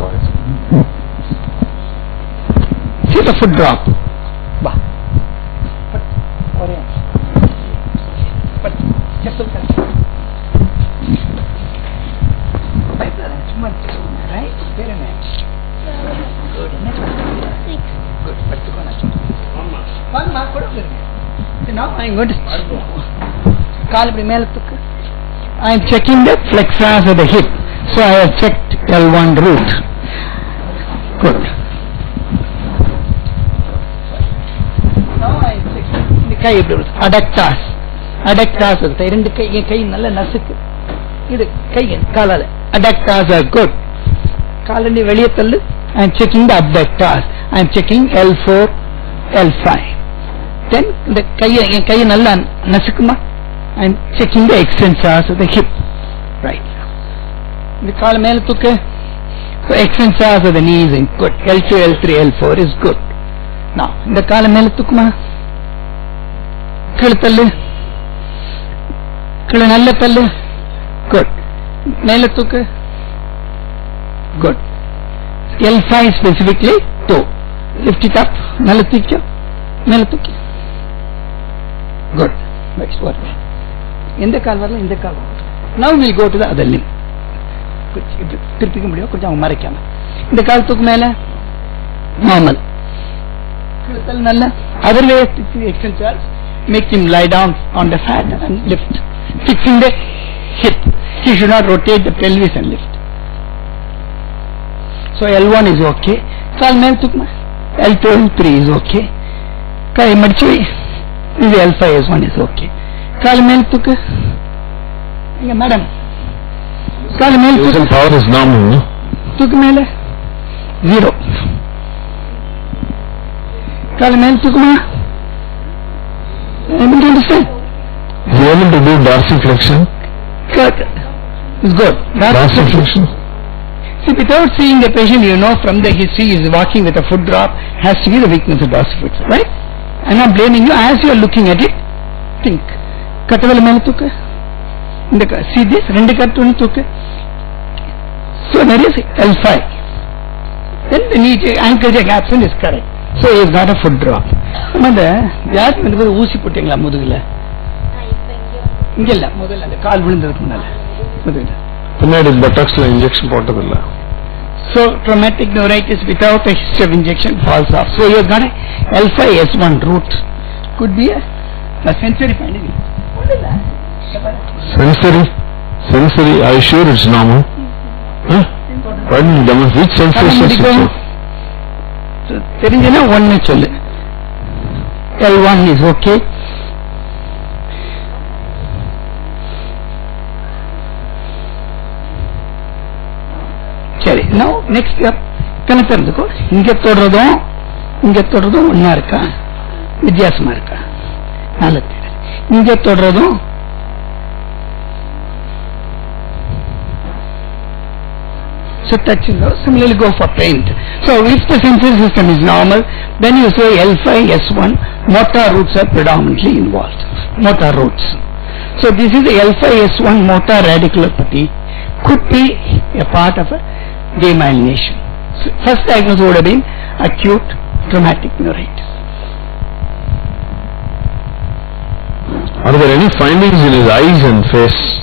See the foot drop. But just look at it. Right? Very nice. Good. Good. One mark. Now I am going to I am checking the flexors of the hip. So I have checked L1 root. Good. Now I am checking the kai adductors. Adductors are adductors are good. I am checking the abductors. I am checking L4, L5. Then the I am checking the extensors of the hip. Right. The so extensors of the knees is good. L2, L3, L4 is good. Now the good. Good. L5 specifically toe. Lift it up. Good. Next one. In the calvar. Now we'll go to the other limb. In the calvar normal. Other way extensors, make him lie down on the fat and lift. Fixing the hip. He should not rotate the pelvis and lift. So L1 is okay. L2, L3 is okay. L5 S1 is okay. Madam. Using power is normal. 0. Able to understand? You able to do dorsiflexion? Good. It's good. Dorsiflexion? See, without seeing the patient, you know from the history he is walking with a foot drop, has to be the weakness of dorsiflexion, right? I'm not blaming you. As you are looking at it, think. See this? So there is L5. Then the knee ankle jack absent is correct. So he has got a foot drop. So traumatic neuritis without a history of injection falls off. So you have got a L5 S1 root. Could be a sensory finding. Sensory, are you sure it's normal? Huh? Which sensation? L1 is okay. Now next step, inge todradum onna iruka vidyasama iruka nalathu inge todradum so touching those, similarly go for paint. So if the sensory system is normal, then you say L5, S1, motor roots are predominantly involved. Motor roots. So this is the L5, S1 motor radiculopathy, could be a part of a demyelination. So first diagnosis would have been acute traumatic neuritis. Are there any findings in his eyes and face?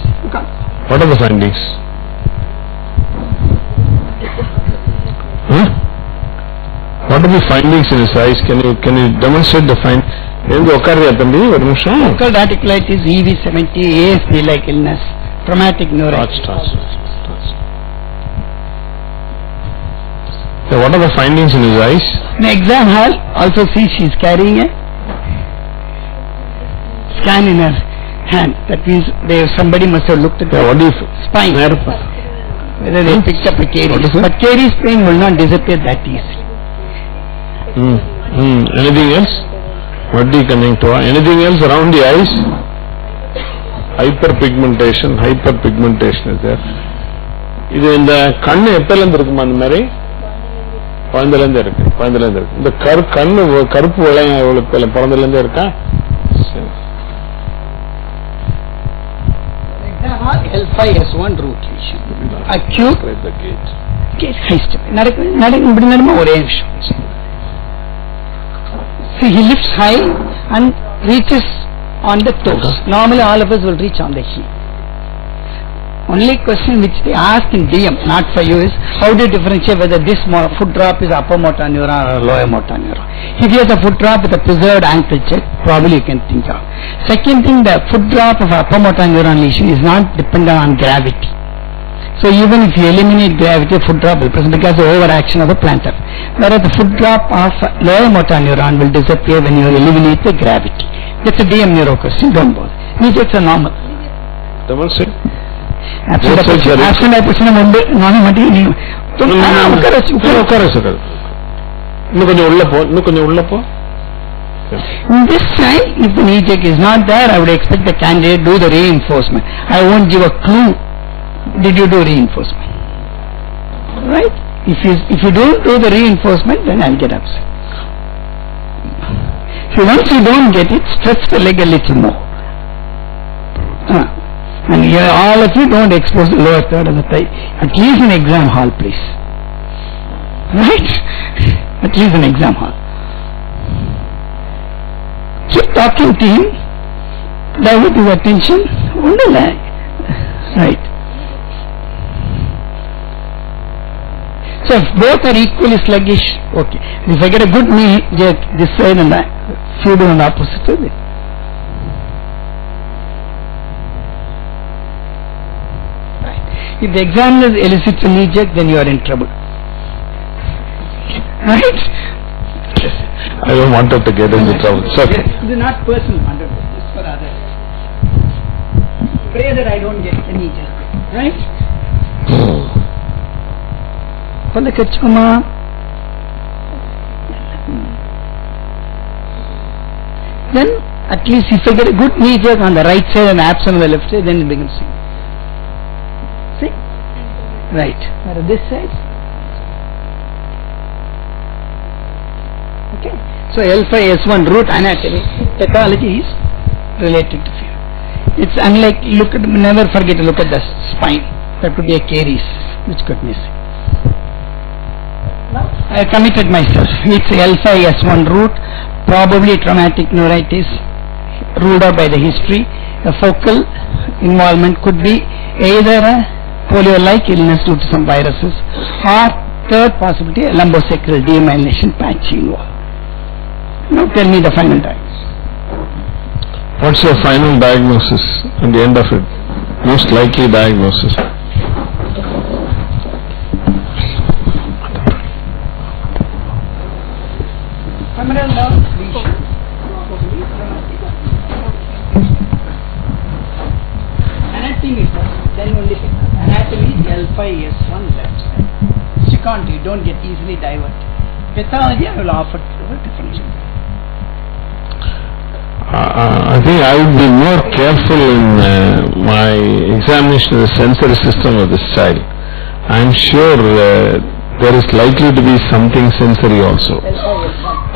What are the findings? Huh? What are the findings in his eyes? Can you demonstrate the எழுந்து உட்காரியா தம்பி ஒரு நிமிஷம். Focal radiculitis, EV70, ASD-like illness, traumatic neuritis. What are the findings in his eyes? In exam hall, also see she is carrying a scan in her hand. That means somebody must have looked at What the if spine, whether they picked up a What caries. is it? But caries pain will not disappear that easily. Anything else? What are you coming to? Anything else around the eyes? Hyperpigmentation is there. இது இந்த கண்ணு எப்பல இருந்து இருக்குமா அந்த மாதிரி? குழந்தையில இருந்து இருக்கு. இந்த கண்ணு கருப்பு வெள்ளையம் எவ்வளவு பிறந்தல இருந்து இருக்கா? L5S1 root lesion. Acute high step. இப்படி நடமா ஒரே நிமிஷம். See, he lifts high and reaches on the toes. Normally all of us will reach on the heel. Only question which they ask in DM, not for you, is how do you differentiate whether this foot drop is upper motor neuron or lower motor neuron? If you have a foot drop with a preserved ankle check, probably you can think of. Second thing, the foot drop of upper motor neuron lesion is not dependent on gravity. So even if you eliminate gravity, foot drop will present because of the overaction of the plantar. Whereas the foot drop of lower motor neuron will disappear when you eliminate the gravity. That's a DM neuro question, don't bother. Means it's a normal. Demonstrate. Absent question number In this time, if the knee check is not there, I would expect the candidate do the reinforcement. I won't give a clue. Did you do reinforcement? Right? If you don't do the reinforcement, then I'll get upset. So once you don't get it, stretch the leg a little more. And here all of you don't expose the lower third of the thigh. At least in exam hall, please. Right? At least in exam hall. Keep talking to him. Divert his attention. Only lag. Right. So if both are equally sluggish, okay. If I get a good knee jerk this side and few do on the opposite side. Right. If the examiner elicits a knee jerk, then you are in trouble. Right? I don't want her to get into trouble. So, This is not personal, this is for others. Pray that I don't get a knee jerk. Right? Palla kachukuma. Then at least if I get a good knee jerk on the right side and absent on the left side, then it becomes sing. See? Right. Or this side. Okay. So L5S1 root anatomy pathology is related to fear. It's unlike never forget to look at the spine. That could be a caries which could miss. I committed myself. It's L5S1 root, probably traumatic neuritis, ruled out by the history. A focal involvement could be either a polio-like illness due to some viruses, or third possibility, a lumbosacral demyelination patch involved. Now tell me the final diagnosis. what's your final diagnosis at the end of it? Most likely diagnosis. Femoral nerve lesion, probably traumatic. Anatomy first, then only anatomy is L5S1 left side. Secondary, you don't get easily diverted. Pathology I will offer differential. I think I would be more careful in my examination of the sensory system of this child. I am sure there is likely to be something sensory also.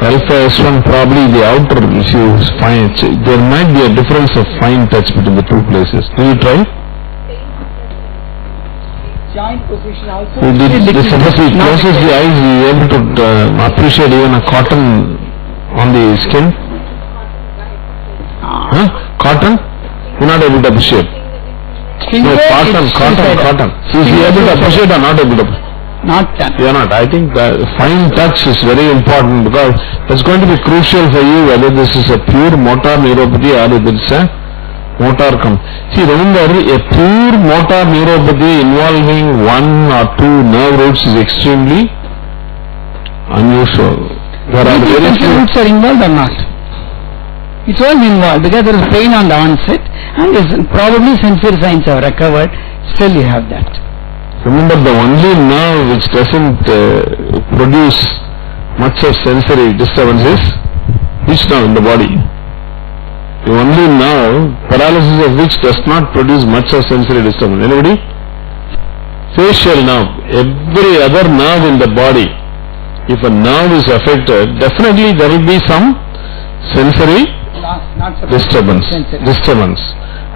L5S1 probably the outer, if you find, there might be a difference of fine touch between the two places. Do you try? Joint position also. Suppose he closes the eyes, he is able to appreciate even a cotton on the skin? Cotton? You are not able to appreciate. No, cotton. Is he able to appreciate or not able to? Not done. You are not. I think the fine touch is very important because it's going to be crucial for you whether this is a pure motor neuropathy or if it's a motor See, remember, a pure motor neuropathy involving one or two nerve roots is extremely unusual. There are very few roots are involved or not? It's all involved because there is pain on the onset and probably sensory signs are recovered. Still you have that. Remember, the only nerve which doesn't produce much of sensory disturbance is which nerve in the body? The only nerve, paralysis of which does not produce much of sensory disturbance. Anybody? Facial nerve. Every other nerve in the body, if a nerve is affected, definitely there will be some sensory disturbance.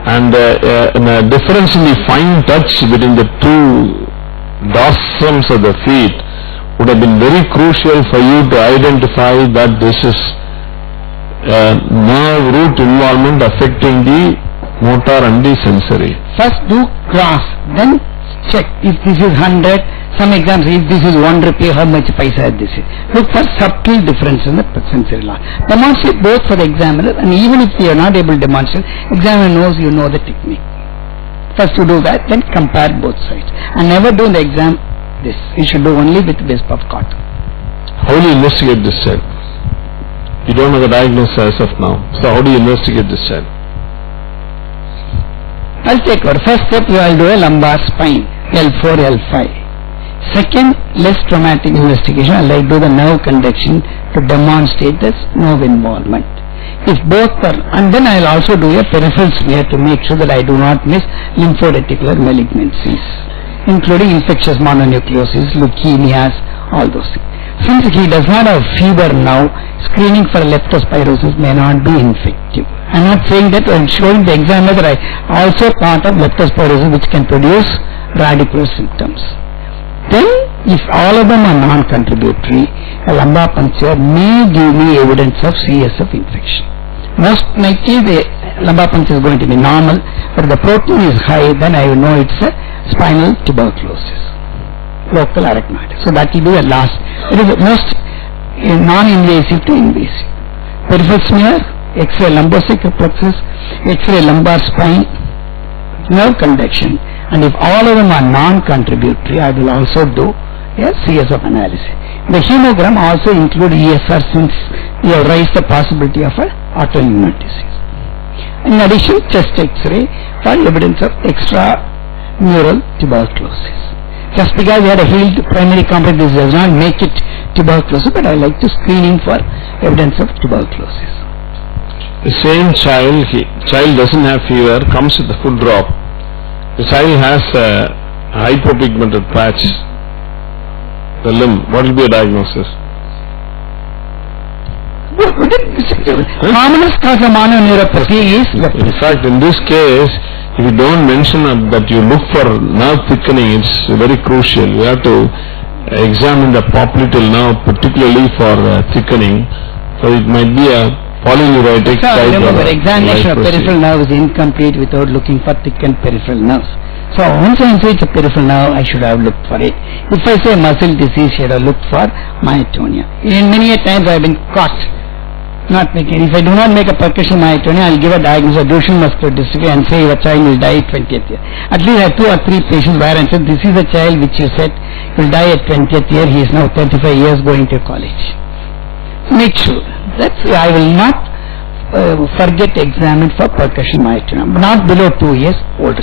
And a difference in the fine touch between the two dorsums of the feet would have been very crucial for you to identify that this is nerve root involvement affecting the motor and the sensory. First do cross, then check if this is 100. Some examples, if this is 1 rupee, how much paisa this is. Look for subtle difference in the sensory law. Demonstrate both for the examiner, and even if you are not able to demonstrate, examiner knows you know the technique. First you do that, then compare both sides. And never do in the exam this. You should do only with wisp of cotton. How do you investigate this child? You don't have a diagnosis as of now. So how do you investigate this child? I'll take over. First step, you will do a lumbar spine, L4, L5. Second, less traumatic investigation, I like do the nerve conduction to demonstrate this nerve involvement. If both are, and then I will also do a peripheral smear to make sure that I do not miss lymphoreticular malignancies, including infectious mononucleosis, leukemias, all those things. Since he does not have fever now, screening for leptospirosis may not be effective. I am not saying that, I am showing the examiner that I also thought of leptospirosis which can produce radicular symptoms. Then, if all of them are non-contributory, a lumbar puncture may give me evidence of CSF infection. Most likely the lumbar puncture is going to be normal, but if the protein is high, then I will know it's a spinal tuberculosis, local arachnoid. So that will be the last. It is the most non-invasive to invasive. Peripheral smear, X-ray lumbosacral plexus, X-ray lumbar spine, nerve conduction. And if all of them are non-contributory, I will also do a CSF analysis. The hemogram also include ESR since we have raised the possibility of an autoimmune disease. In addition, chest X-ray for evidence of extramural tuberculosis. Just because we had a healed primary complex disease does not make it tuberculosis, but I like to screening for evidence of tuberculosis. The same child doesn't have fever, comes with a full drop. The child has a hypopigmented patch, the limb. What will be a diagnosis? Commonest cause of mononeuropathy is in fact, in this case, if you don't mention that you look for nerve thickening, it's very crucial. You have to examine the popliteal nerve, particularly for thickening. So it might be a polyneuritic type. Remember, examination of peripheral nerve is incomplete without looking for thickened peripheral nerves. So once I say it's a peripheral nerve, I should have looked for it. If I say muscle disease, I should have looked for myotonia. In many a times I have been caught not making. If I do not make a percussion myotonia, I will give a diagnosis of Duchenne muscular dystrophy and say your child will die at 20th year. At least I have 2 or 3 patients where I said this is a child which you said will die at 20th year. He is now 35 years going to college. Make sure. That's I will not forget to examine for percussion myotonia, not below 2 years old.